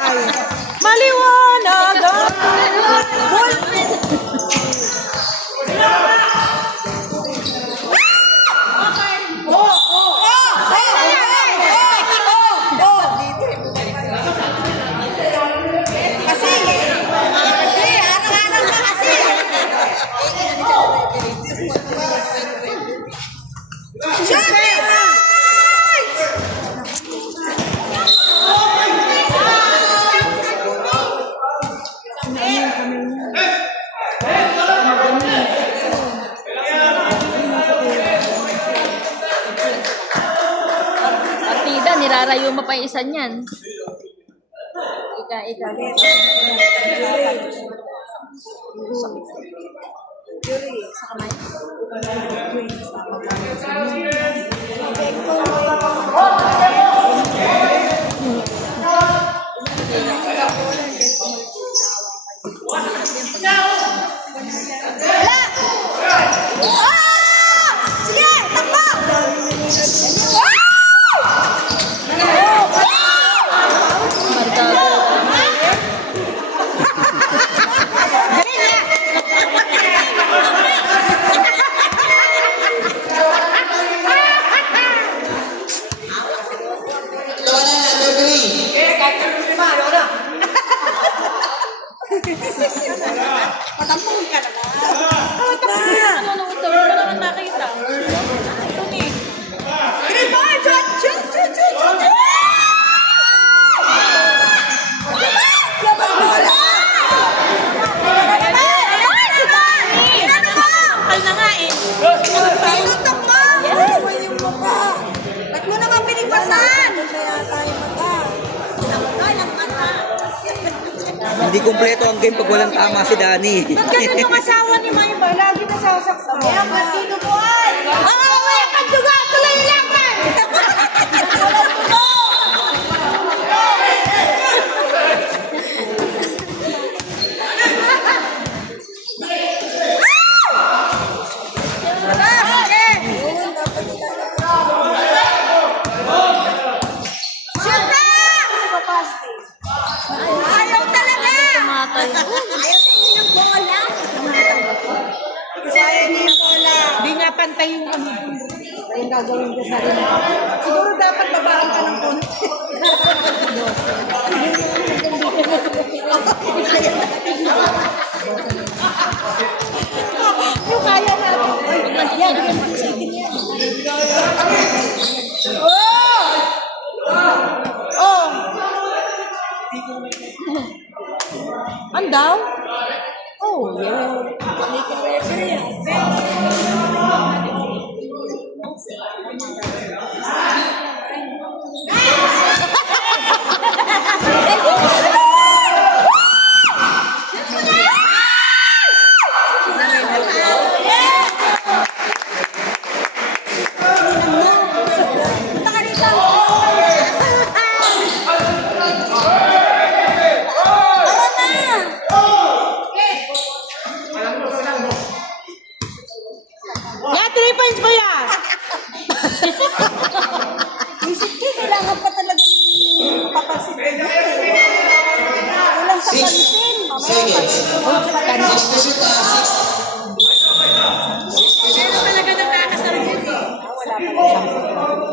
irarayo mo pa yung isa niyan. Ika. Sa kamay. Sige, takbo! Markado. Tawanan na, referee. Patampong ka na ba? Nanonood daw, wala naman nakita. Green ball! Shoot! Labas bola! Kapal na nga eh. Pinutok mo! Ano yung mukha? Ba't mo naman pinigwasan? Kaya tayo mata. Ay, lang mata. Hindi kumpleto ang game pag walang tama si Danny. Ba't ganun yung asawa ni Mayba? Lagi nasasaktan. Kaya ba't tinubuan? Oo, may pagduga! Tuloy lang man! Ayaw talaga! Tumatay. Ayaw tingin ng bola. Sayang niya yung bola. Hindi nga pantay yung ano. Yung gagawin ko sa rin. Siguro dapat babaan ka ng konti. Yung kaya natin. Yan, Oh! Andaw? Oh, yeah. Punta ka rito. Yeah, 3 points ba yan? Isip ko, kailangan pa talaga papapansin. Walang papansin. Seconds.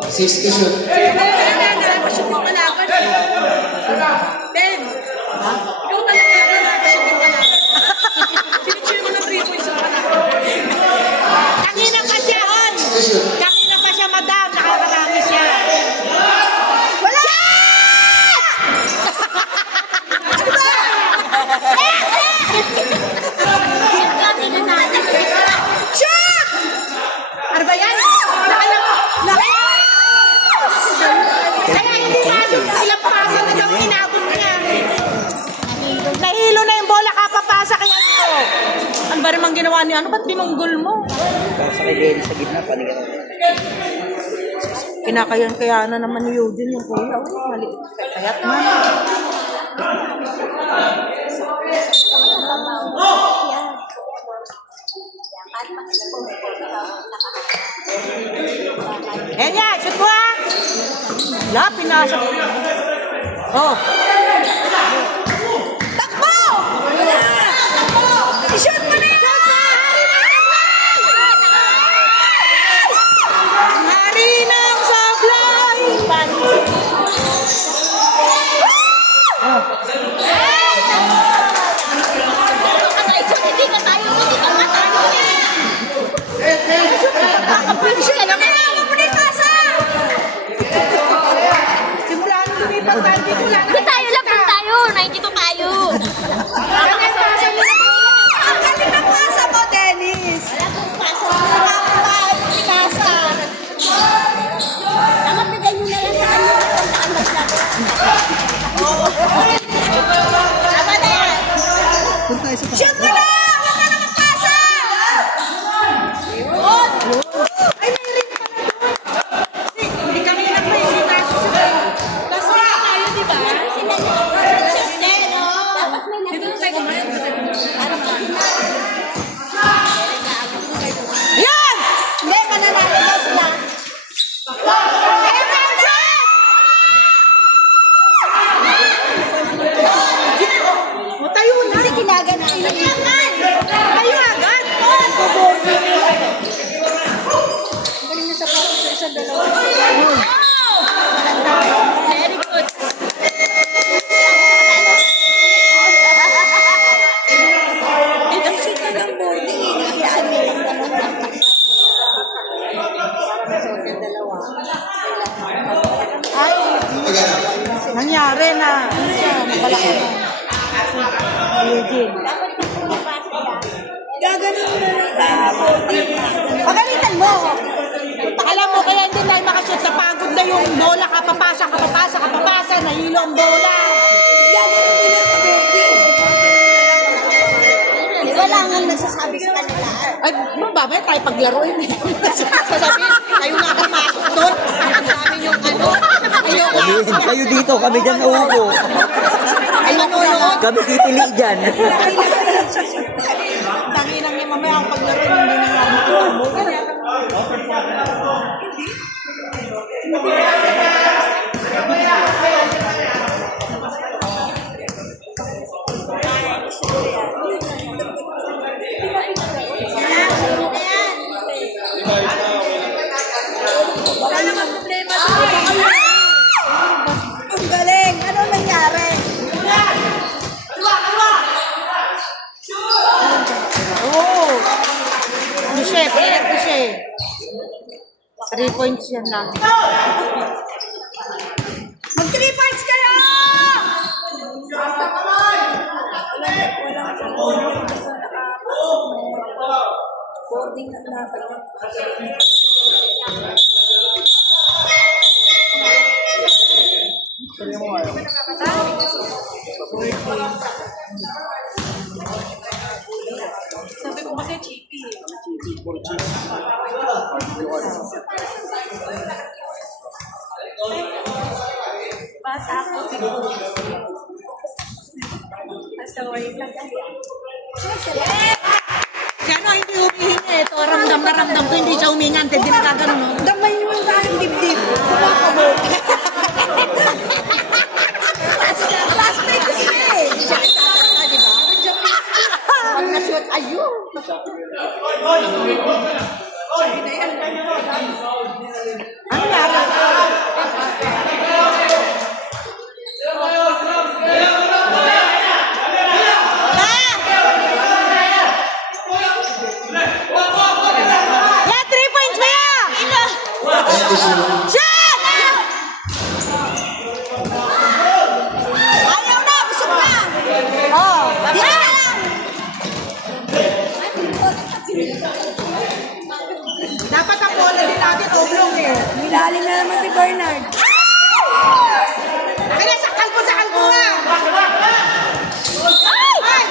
6 to shoot, 6 to shoot. Kanina pa siya, on! Kanina pa siya, madam. Nakakarami siya. Wala! Shoot! Ano ba yan? Kaya hindi pasok ilang pasa na daw inabot niya. Nahilo na yung bola kapapasa kaya ito. Ano ba namang ginawa niya? Ano ba't binunggol mo? Sa kay Lenny sa gitna, panigan. Kinakayan-kaya na naman ni Eugene yung kuya. Uy, maliit. Kaya't man. Enya, shoot mo ah! La, pinasok. Oh. Takbo! I-shoot mo na yan! Hari ng sablay! Hindi na tayo. Hindi ka matalo eh. I-shoot mo na yan! Huwag mo na ipasa! Simula nung lumipat tayo dito lang. Hindi tayo lang tayo. 92 tayo. Ang galing ng pasa mo, Dennis! Wala kong pasa. Wala kong pasa. Dapat bigay nyo na lang sa kanya. dalawa. Very good. Ang sita ng boarding, hinahiyaan nilang dalawa. Ay, nangyari na. Nagalaki na. Eugene. Gaganon na lang sa boarding. Pagalitan mo. Alam mo, kaya hindi tayo makashoot sa pagod na yung bola. Kapapasa, nahilo ang bola. Gaganon nila sa boarding. Wala nga nagsasabi sa kanila. Ay, mamaya tayo paglaruin. Sasabihin, kayo nga pumasok doon. Sabi yung ano. Kayo dito, kami dyan uupo. Ay, manonood. Kami titili dyan. Tanginang niya mamaya ang paglaruin. Hindi na nga makikita. Wala naman problema sa ang galing! Ano nangyari? Oh! Michelle, pilit ko siya eh. 3 points yan lang. Mag 3 points kayo! Boarding na natin. Sabi ko kasi chippy. Bata ako. Basta wait lang. Kano hindi humihingi ito, ramdam na ramdam ko, hindi siya humingan, hindi na gagano. Damay mo yung dahil dibdib. Kumakabot. Classmate ko siya eh. Siya ay tatata, di ba? Pag na-shoot, ayun. Ano yara? Shot! Ayaw na! Busog na! Oh, dito na lang! Dapat ang bola din natin oblong eh. Nilalim na naman si Bernard. Kaya sakal ko nga! Ay!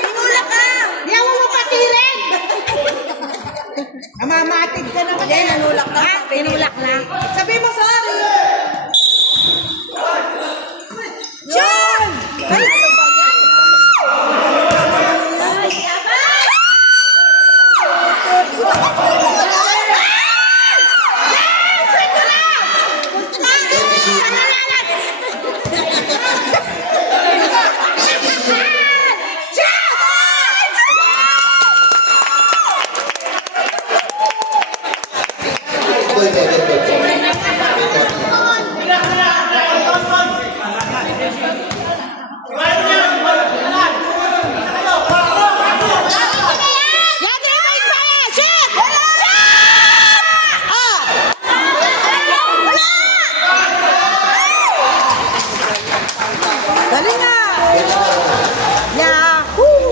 Tinulak ka! Yawa mo patirin! Namamatid ka naman. Hindi, nanulak na. Tinulak na. Sabi mo, sorry. John! Dali nga! Yahoo!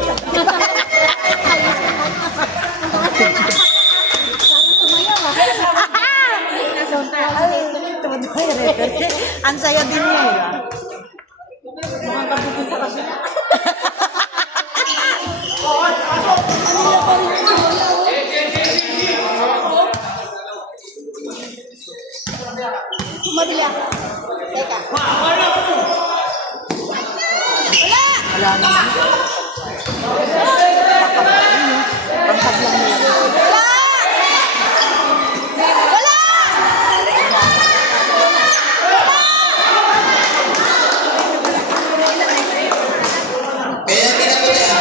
Ang saya din niya. Mukhang kabuti sa kabila. Sumabila. Teka. Wala naman. Pangkab lang nila. Wala! Kaya pinapula.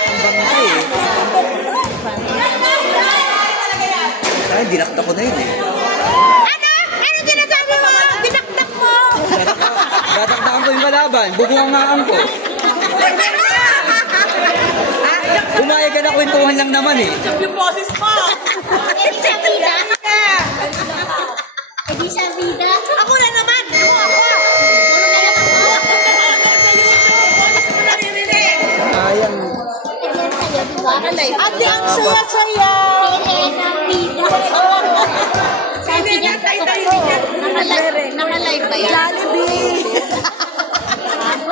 balik ng bangka eh. Ay, dinakta ko na yun eh. Ano? Anong sinasabi mo? Dinakdak mo! Dadaktakan ko yung kalaban, bubungangaan ko. Umayag ka na kwentuhan lang naman eh. Yung boses mo. Hindi sa vida. Hindi sa vida. Ako na naman! Ako! Sayang. Hindi yan sa'yo, di ba? Ate, ang saya-saya! Hindi ng vida. Sabi niya, nakalive ba yan? Jollibee!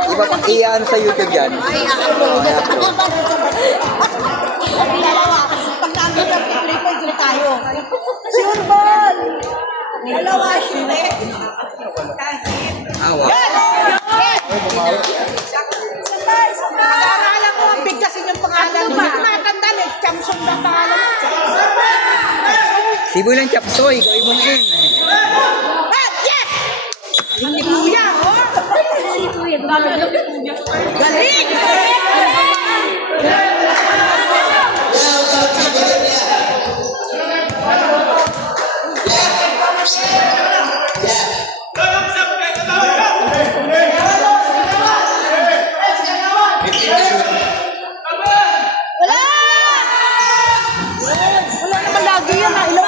Diba, iyan sa YouTube yan. Ay, ako. Dalawa. Pag namin ng 3 points na tayo. Sure ball! Dalawa, sure. Awa. Nag-aaralan mo ang bigkasin yung pangalan mo. Matanda na, Chamsung na pangalan mo. Siboy lang chapsoy, gawin mo na yun. Ah, yes! Hindi kuya, oh! Galing! Wala! Wala naman lagi yan, ha? Ilang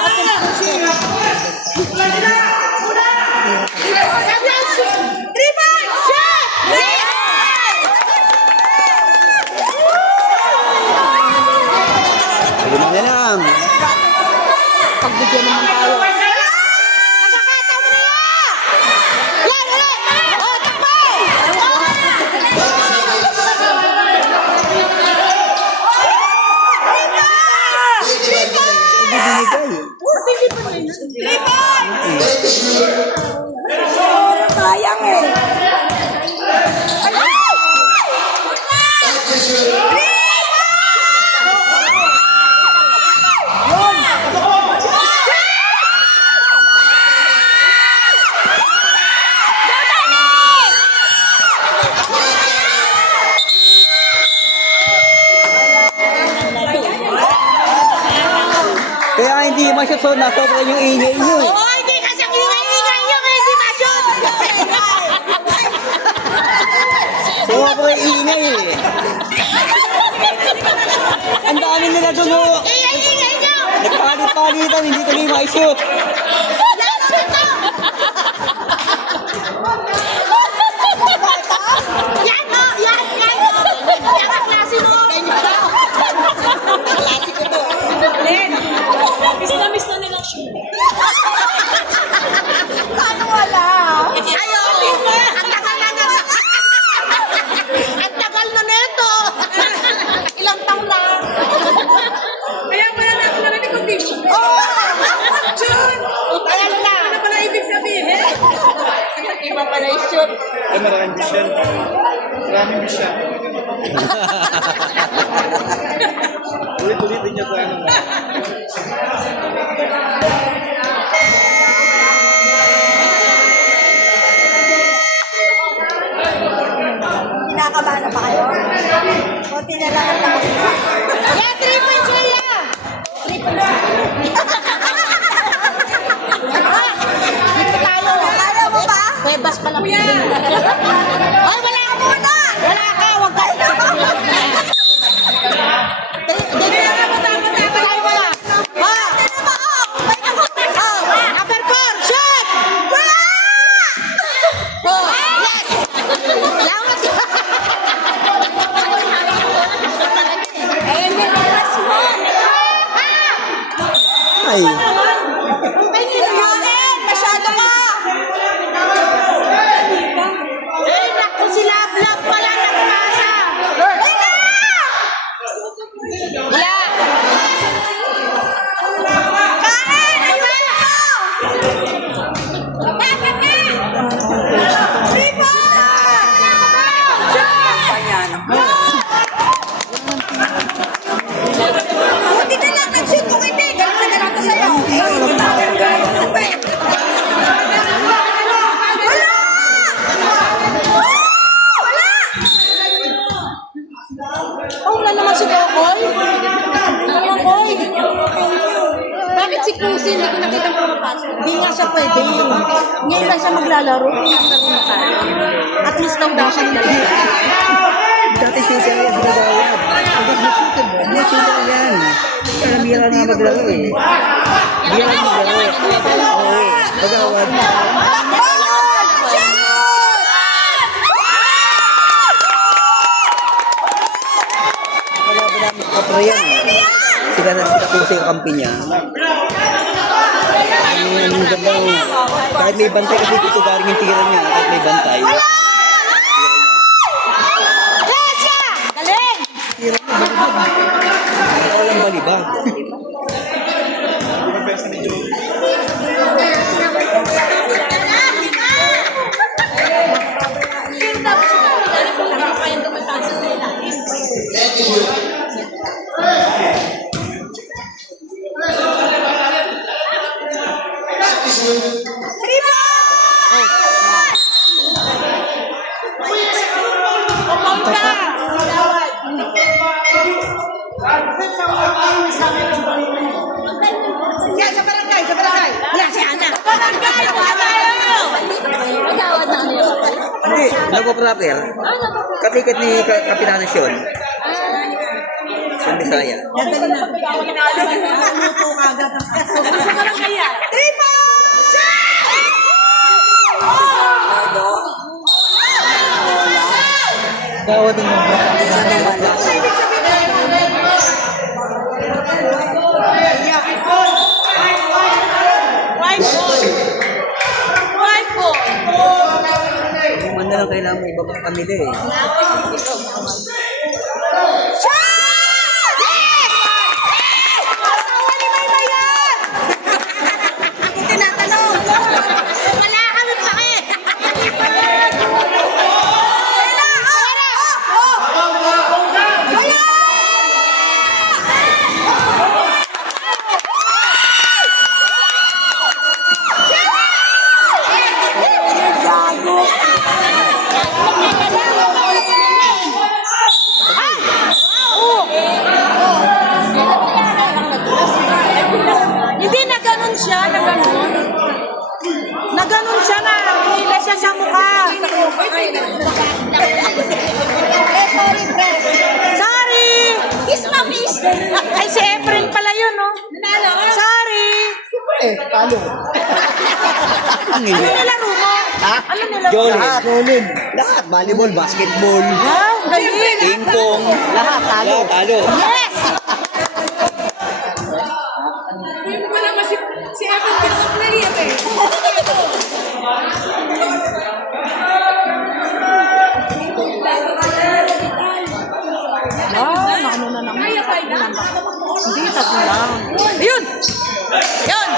attempts ko siya. Triple shot! Lima na lang. Pagbigyan naman tayo. Magkakataon na yan! Yan, ulit! Oh, takbo! Sayang eh. Kaya hindi masyasod na sobrang yung ingay nyo eh. Oh, hindi kasi ang ingay-ingay nyo kaya hindi masyod. Sobrang ingay eh. Ang dami nila doon oh. Ingay-ingay nyo. Nagpalit-palitan, hindi tuloy maishoot. Yan mo, yan, yan. Yan ang klase mo. Klase ko to. Len, miss na nilang shoot. Paano wala? Ayaw. Ang tagal na nga. Ang tagal na neto. Ilang taon na. Kaya wala na ako naman yung condition. Oh! Jun! Tagal na. Ano pala ibig sabihin? Iba pala yung shoot. Ay, maraming bisyan. Maraming bisyan. Ulit-ulitin niya sa ano na. Kinakabahan na ba kayo? Kunti na lang ang lakas. Yeah, 3 points na yan! 3 points. Dito tayo. Kaya mo ba? Bebas pa lang. Ay, wala ka muna! Wala ka, huwag ka. Number 4, shot! Oh, yes! Salamat! And then the last one. Ay, Ay, Yoel! Masyado ka! Ay, naku, sila vlog pala nagpasa. Ay, na! Wala! Kain! Ay, wala! Bakit na? Ripa! Buti na lang nag-shoot kung hindi. Galit na galit ako sa'yo. Oh, wala naman si Kokoy. Kokoy. Bakit si Kusi hindi ko nakita pumapasok? Hindi nga siya pwede. Ngayon lang siya maglalaro. At least lang daw siya nila. Dati shooter yan, ginagawad. Hindi shooter yan. Kaya bira na maglaro eh. Bira na maglaro. Oo, magawad. Kalaban namin sa kapre yan eh. Sila Kusi yung kampi niya. Ang ganda mo. Kahit may bantay kasi dito galing yung tigilan niya. Kahit may bantay. Galing! Walang balibag. Yan, sa barangay, sa barangay. Wala si Ana. Magawad na niya. Hindi, nagpo-proper. Katikat ni Kapitana Sean. Sean Bisaya. Nadali na. Luto ka agad. Sa barangay yan. Gawad ng mga Yung na lang kailangan mo iba pang pamilya eh. Wala kami pake. Hindi na ganun siya, na ganun. Na ganun siya na hila siya sa mukha. Sorry, Brad. Sorry! Kiss mo, miss. Ay, si Efren pala yun, no? Sorry! Ang Ano ilo. nilaro mo? Ha? Ano nilaro mo? Lahat. Lahat. Volleyball, basketball, Wow, galing! ping-pong. Lahat. Talo. Talo. Yes! Hindi, tatlo lang. Ayun! Ayun!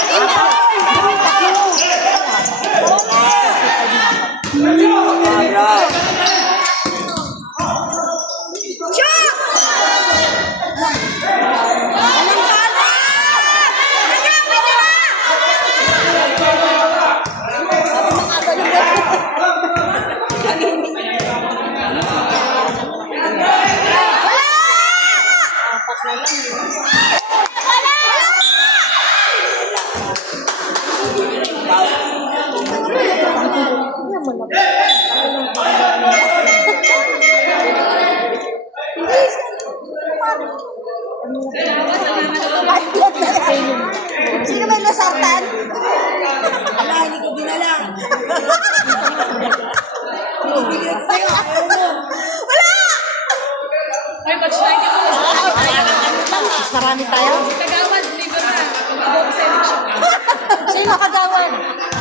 Sino may lasartan? Wala, hindi ko dinala. Wala! Marami tayo. Sino kagawad?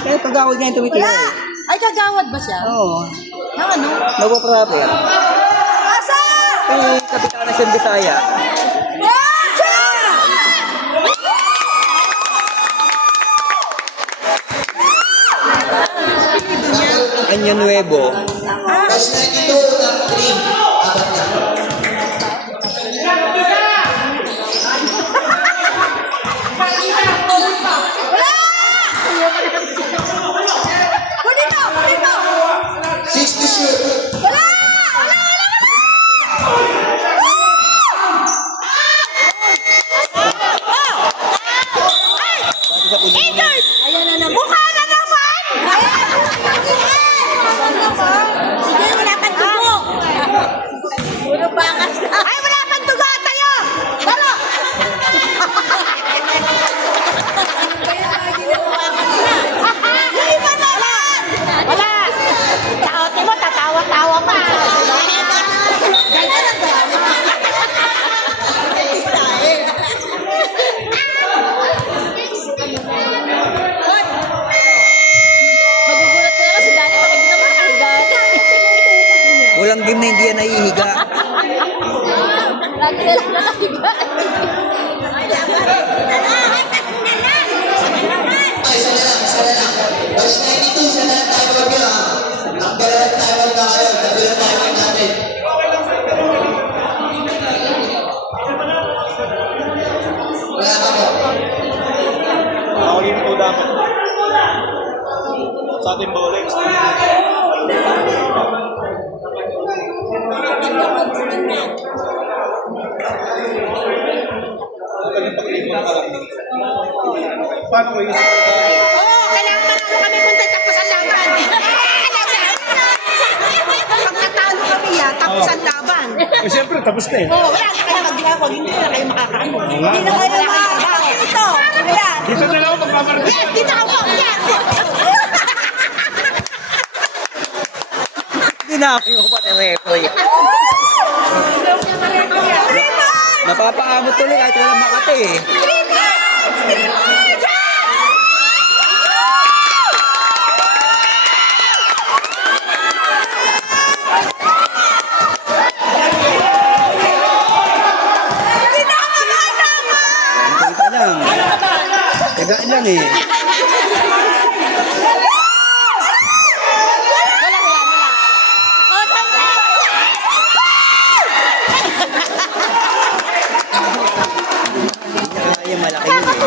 Kaya pag-awag niya yung tumitira eh. Ay, kagawad ba siya? Oo. Ng ano? Nagpo-proper. Asa! Kay Kapitana Sean Bisaya. Asa! Año Nuevo. Kunin mo! Kunin mo! Wala! Wala! Wala! Wala! Lagi na lang nakahiga. Isa na lang. Basta 92, isa na lang tayo mag yun, ha? Nagbalat tayo mag na kayo. Nabilang tayo mag natin. Wala ka po. Ako yun po dapat. Sa ating bowling. Paano ko yun? Oo, kailangan manalo kami kung tapos ang laban. Pag natalo kami yan, tapos ang laban. Eh, siyempre, tapos na eh. Oo, wala na kayo maglaban, hindi na kayo makakaano. Hindi na kayo makakaano. Dito, ayan. Dito na lang ako magpaparty. Yes, dito ako. Yes. Hindi na ako yung pati repoy. Napapaamot tuloy kahit walang makati eh. Antay ka lang. Tagaan lang eh. Kaya malaki yun eh.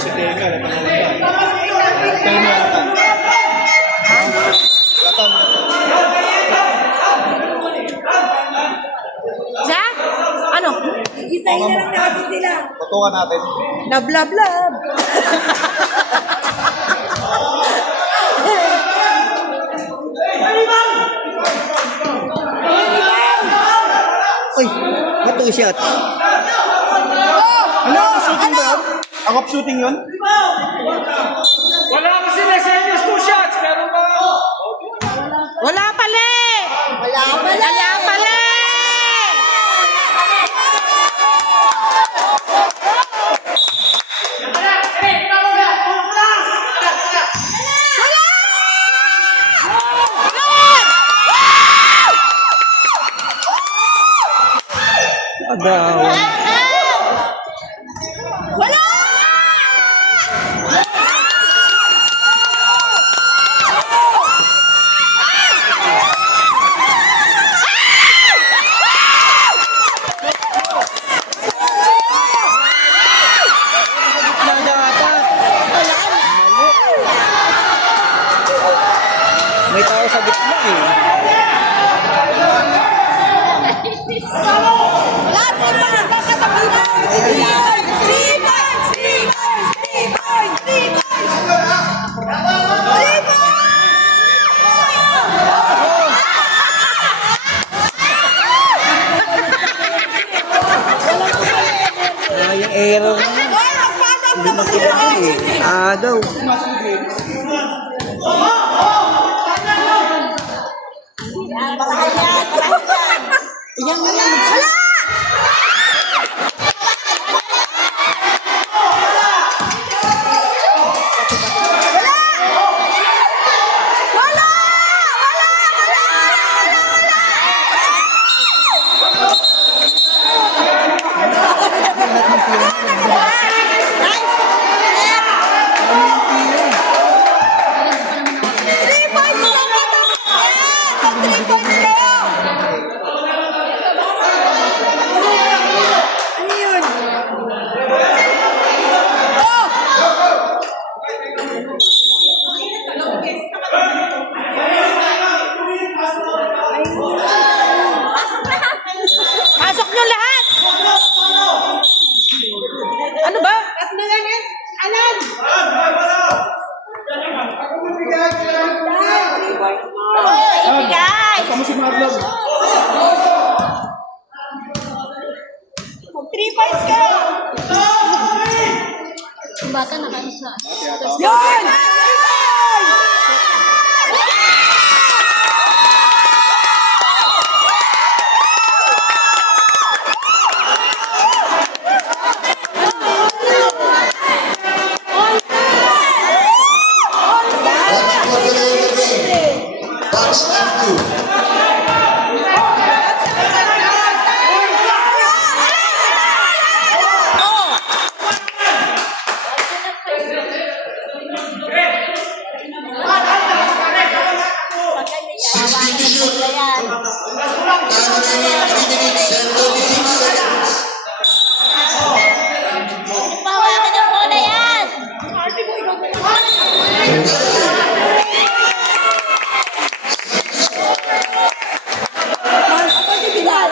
Si Teka, naman ba? Tayo mo latan. Latan. Sa? Ano? Tutukan natin. Love, love, love. Uy, ba't 2 shots? Ano? Shooting ba yun? Ang off shooting yun? Wala kasi may senyos 2 shots. Meron ba? Wala pala eh. Wala pala eh. Agawan. Na dapat. Mali. May tao sa gitna eh. Yung error na yun. Hindi makilala eh. Agaw. Yun! Box M2. Pawakan ng bola yan!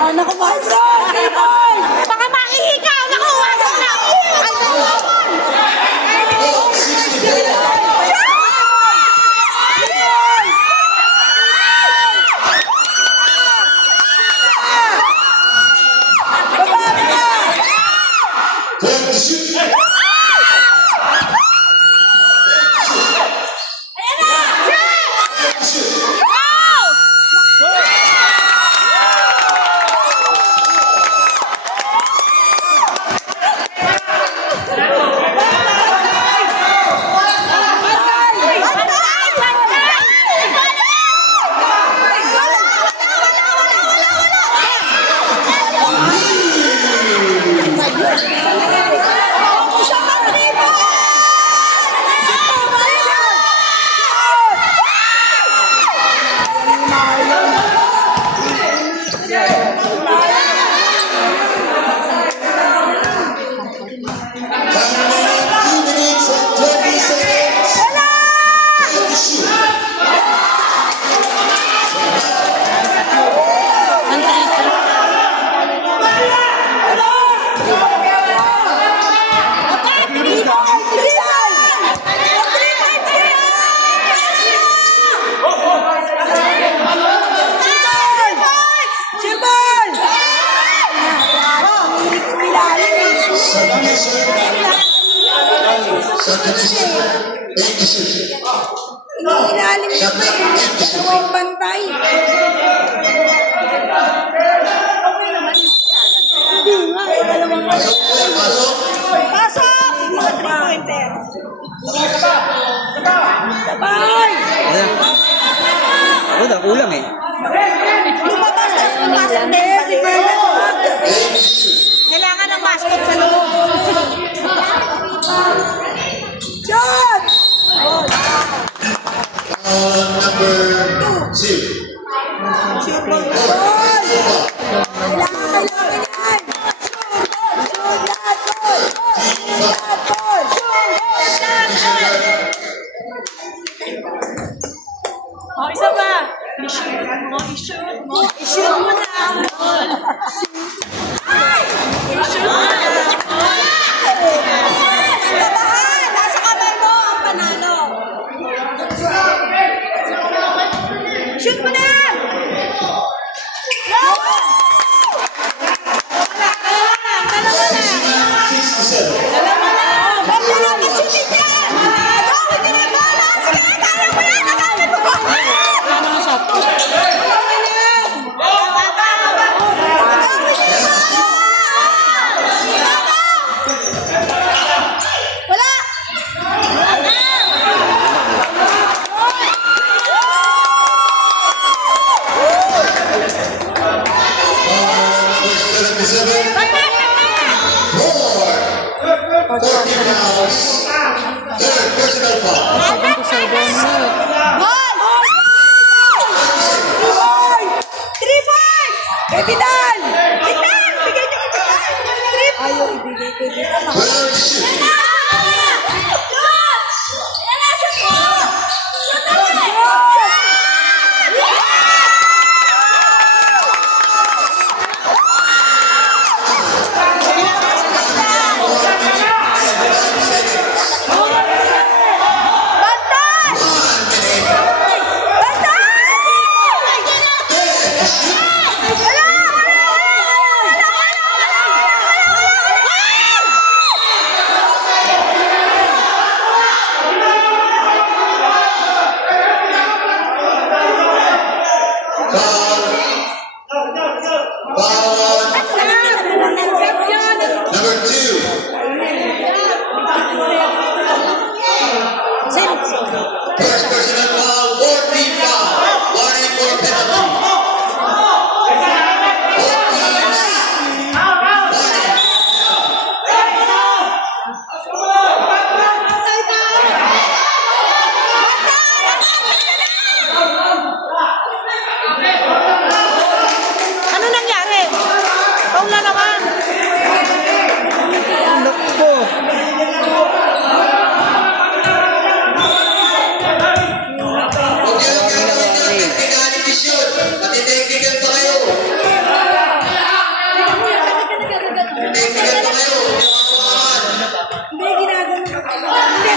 Naku, Marco! Baka mahihiga! Naku, wag na! Time to shoot. Iniilalim niya pa eh. Dalawang bantay. Hindi nga eh, dalawang bantay. Pasok! Mga 3-pointer. Sabay! Ako na, kulang eh. Lumabas na yung pasok din. Si Bernard. Kailangan ng mascot sa loob. John! Number 2. Shoot ball! Kailangan yan! Shoot that ball! Shoot that ball! O, isa pa. I-shoot mo. I-shoot mo na! I-shoot mo na. Tabahan! Nasa kamay mo ang panalo! Shoot mo na! Third personal foul. Baby Dan! Bitan! Bigay niyo ko Bitan! Ayaw ibigay kay Bitan. 12 to shoot.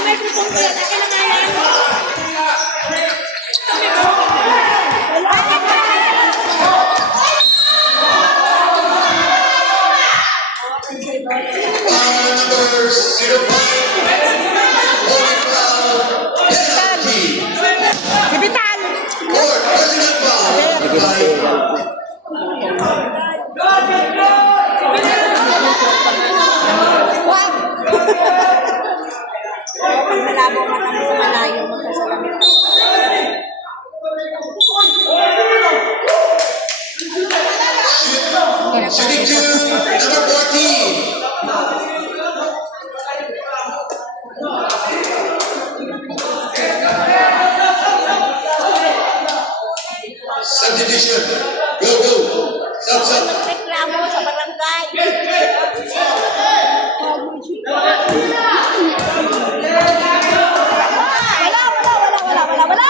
microphone ko yan. Akin na nga yan. Number 05, holding foul, penalty. Si Vital. Court, personal foul. Wag. Pag malabo mata mo sa malayo, magsasalamit. Shooting two, number 14. Subdivision. Go, go. Sub. Reklamo sa barangay. Wala.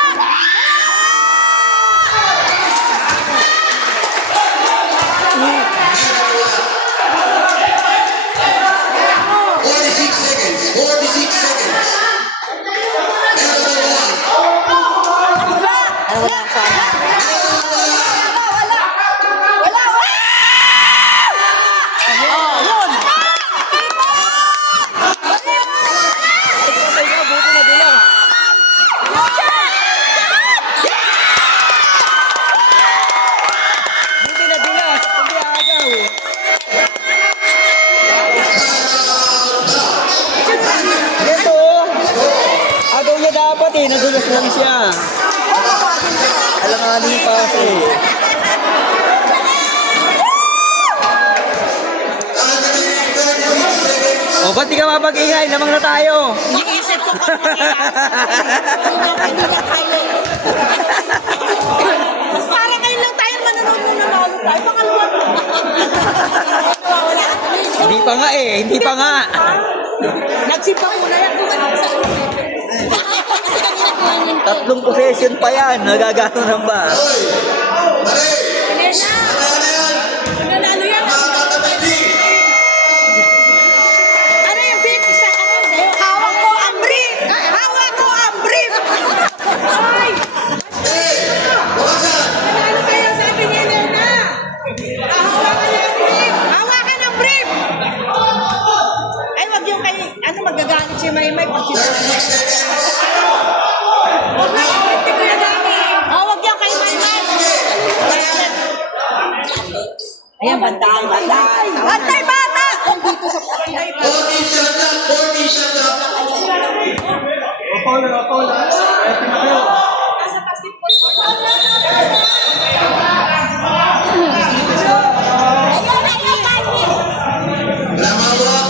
Forty-six seconds. Number one. Wala sana. Wala. Oh, yun. Buti na bilang. Buti na bilang. Hindi agaw. Ito. Agaw niya dapat eh. Nadulas lang siya. Alanganin pa kasi. O, ba't di ka mapag-ingay? Lamang na tayo. Iisip ko kung hindi lang tayo. Mas parang ngayon lang tayo manonood tayo. Pangalawa. Wala. Hindi pa nga eh. Hindi pa nga. Nagsipang muna yan kung ano sa Tatlong possession pa yan. Nagagano lang ba? Nanalo yan. Ano yung beef? Hawak ko ang brief. Hawak ko ang brief. Ay! Ano kaya sabi niya na? Hawakan ng brief. Hawakan ng brief. Ay, wag yung kay, ano magagalit si Maymay pag sinabi. Oh, wag yan kay Maymay. Ayan, bantay. Bantay, bata! Dito sa bantay. 40 shot up. 40 shot up. Walang hawak.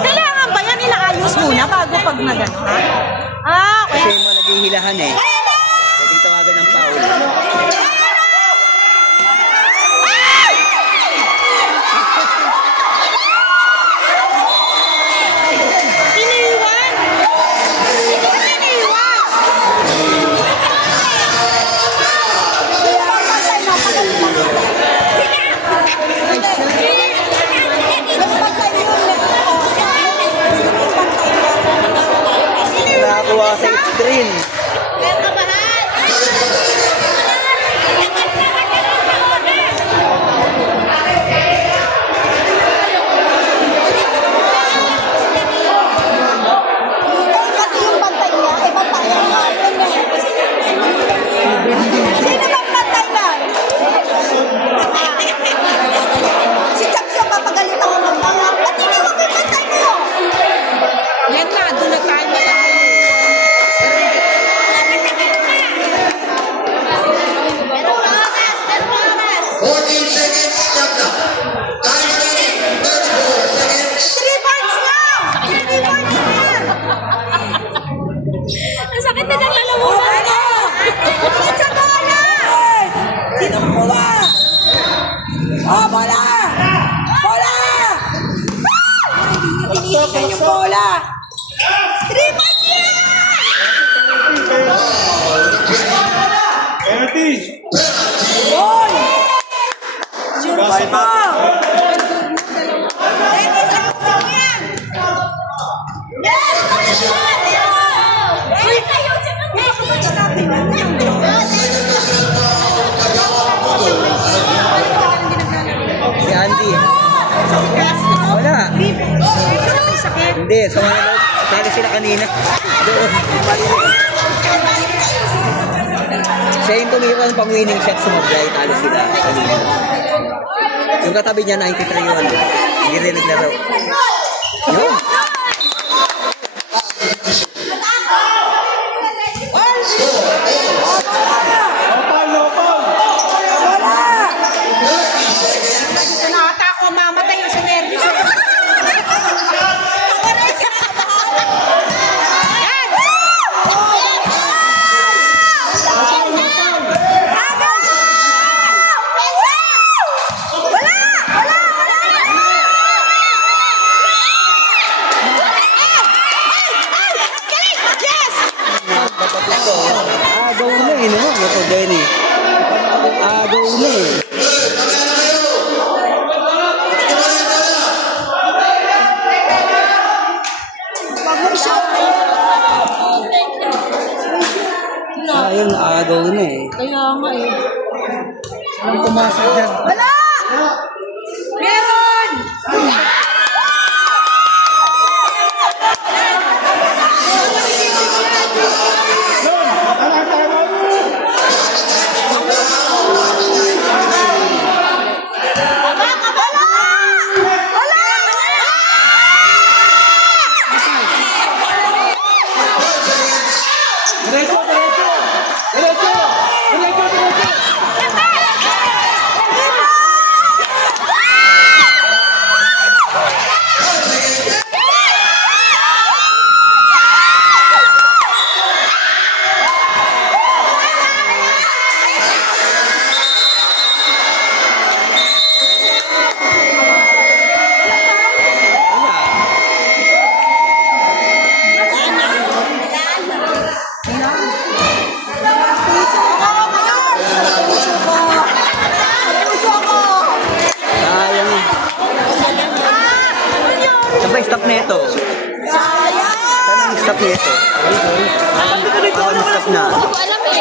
Kailangan ba yan inaayos muna bago pag nagano, ha? Ah, Kasi kaya... yung mga naghihilahan eh. Pwedeng tawagan ng foul. Iniwan! Iniwan! Nakakuha sa screen. Pati yung bantay niya, eh bantayan natin eh. Sino bang bantay na? Si Chaps yung papagalitan ko ng mga. Pati na yung bantay mo. Yan na, doon na tayo na yan. 14 seconds. Shot up. Time remaining. 34 seconds. 3 points lang! 3 points lang! Ang sakit na ng lalamunan ko. Tingin sa bola! Sino bola? Oh, bola! Bola! Tinitingnan yung bola! 3 points yan! Goal! Sure mo! Dennis, Si Andy. Wala. Hindi, sa mga loob. Tali sila kanina. Doon. Siya yung tumira ng pang-winning shot sa Mablay. Talo sila kanina. Yung katabi niya, 93 yun. Hindi rin naglaro. Yun. Nata ako mamatay yung sa nervous. Agaw na eh, no? Ito, Benny. Agaw na eh. Ayun, agaw na eh. Kaya nga eh. Ang pumasok dyan. Wala! Meron! Sayang. Saan ba yung stop na ito? Saan ang stop na ito? Baka stop na. Hindi ko alam eh.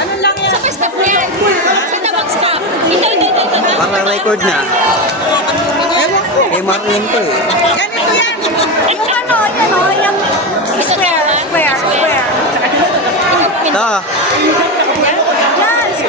Ano lang yan? Sa stop na yan. Sa tabak stop. Ito. Baka record na. Eh, maroon to eh. Ganito yan. Yung ano, yung Square. Ito.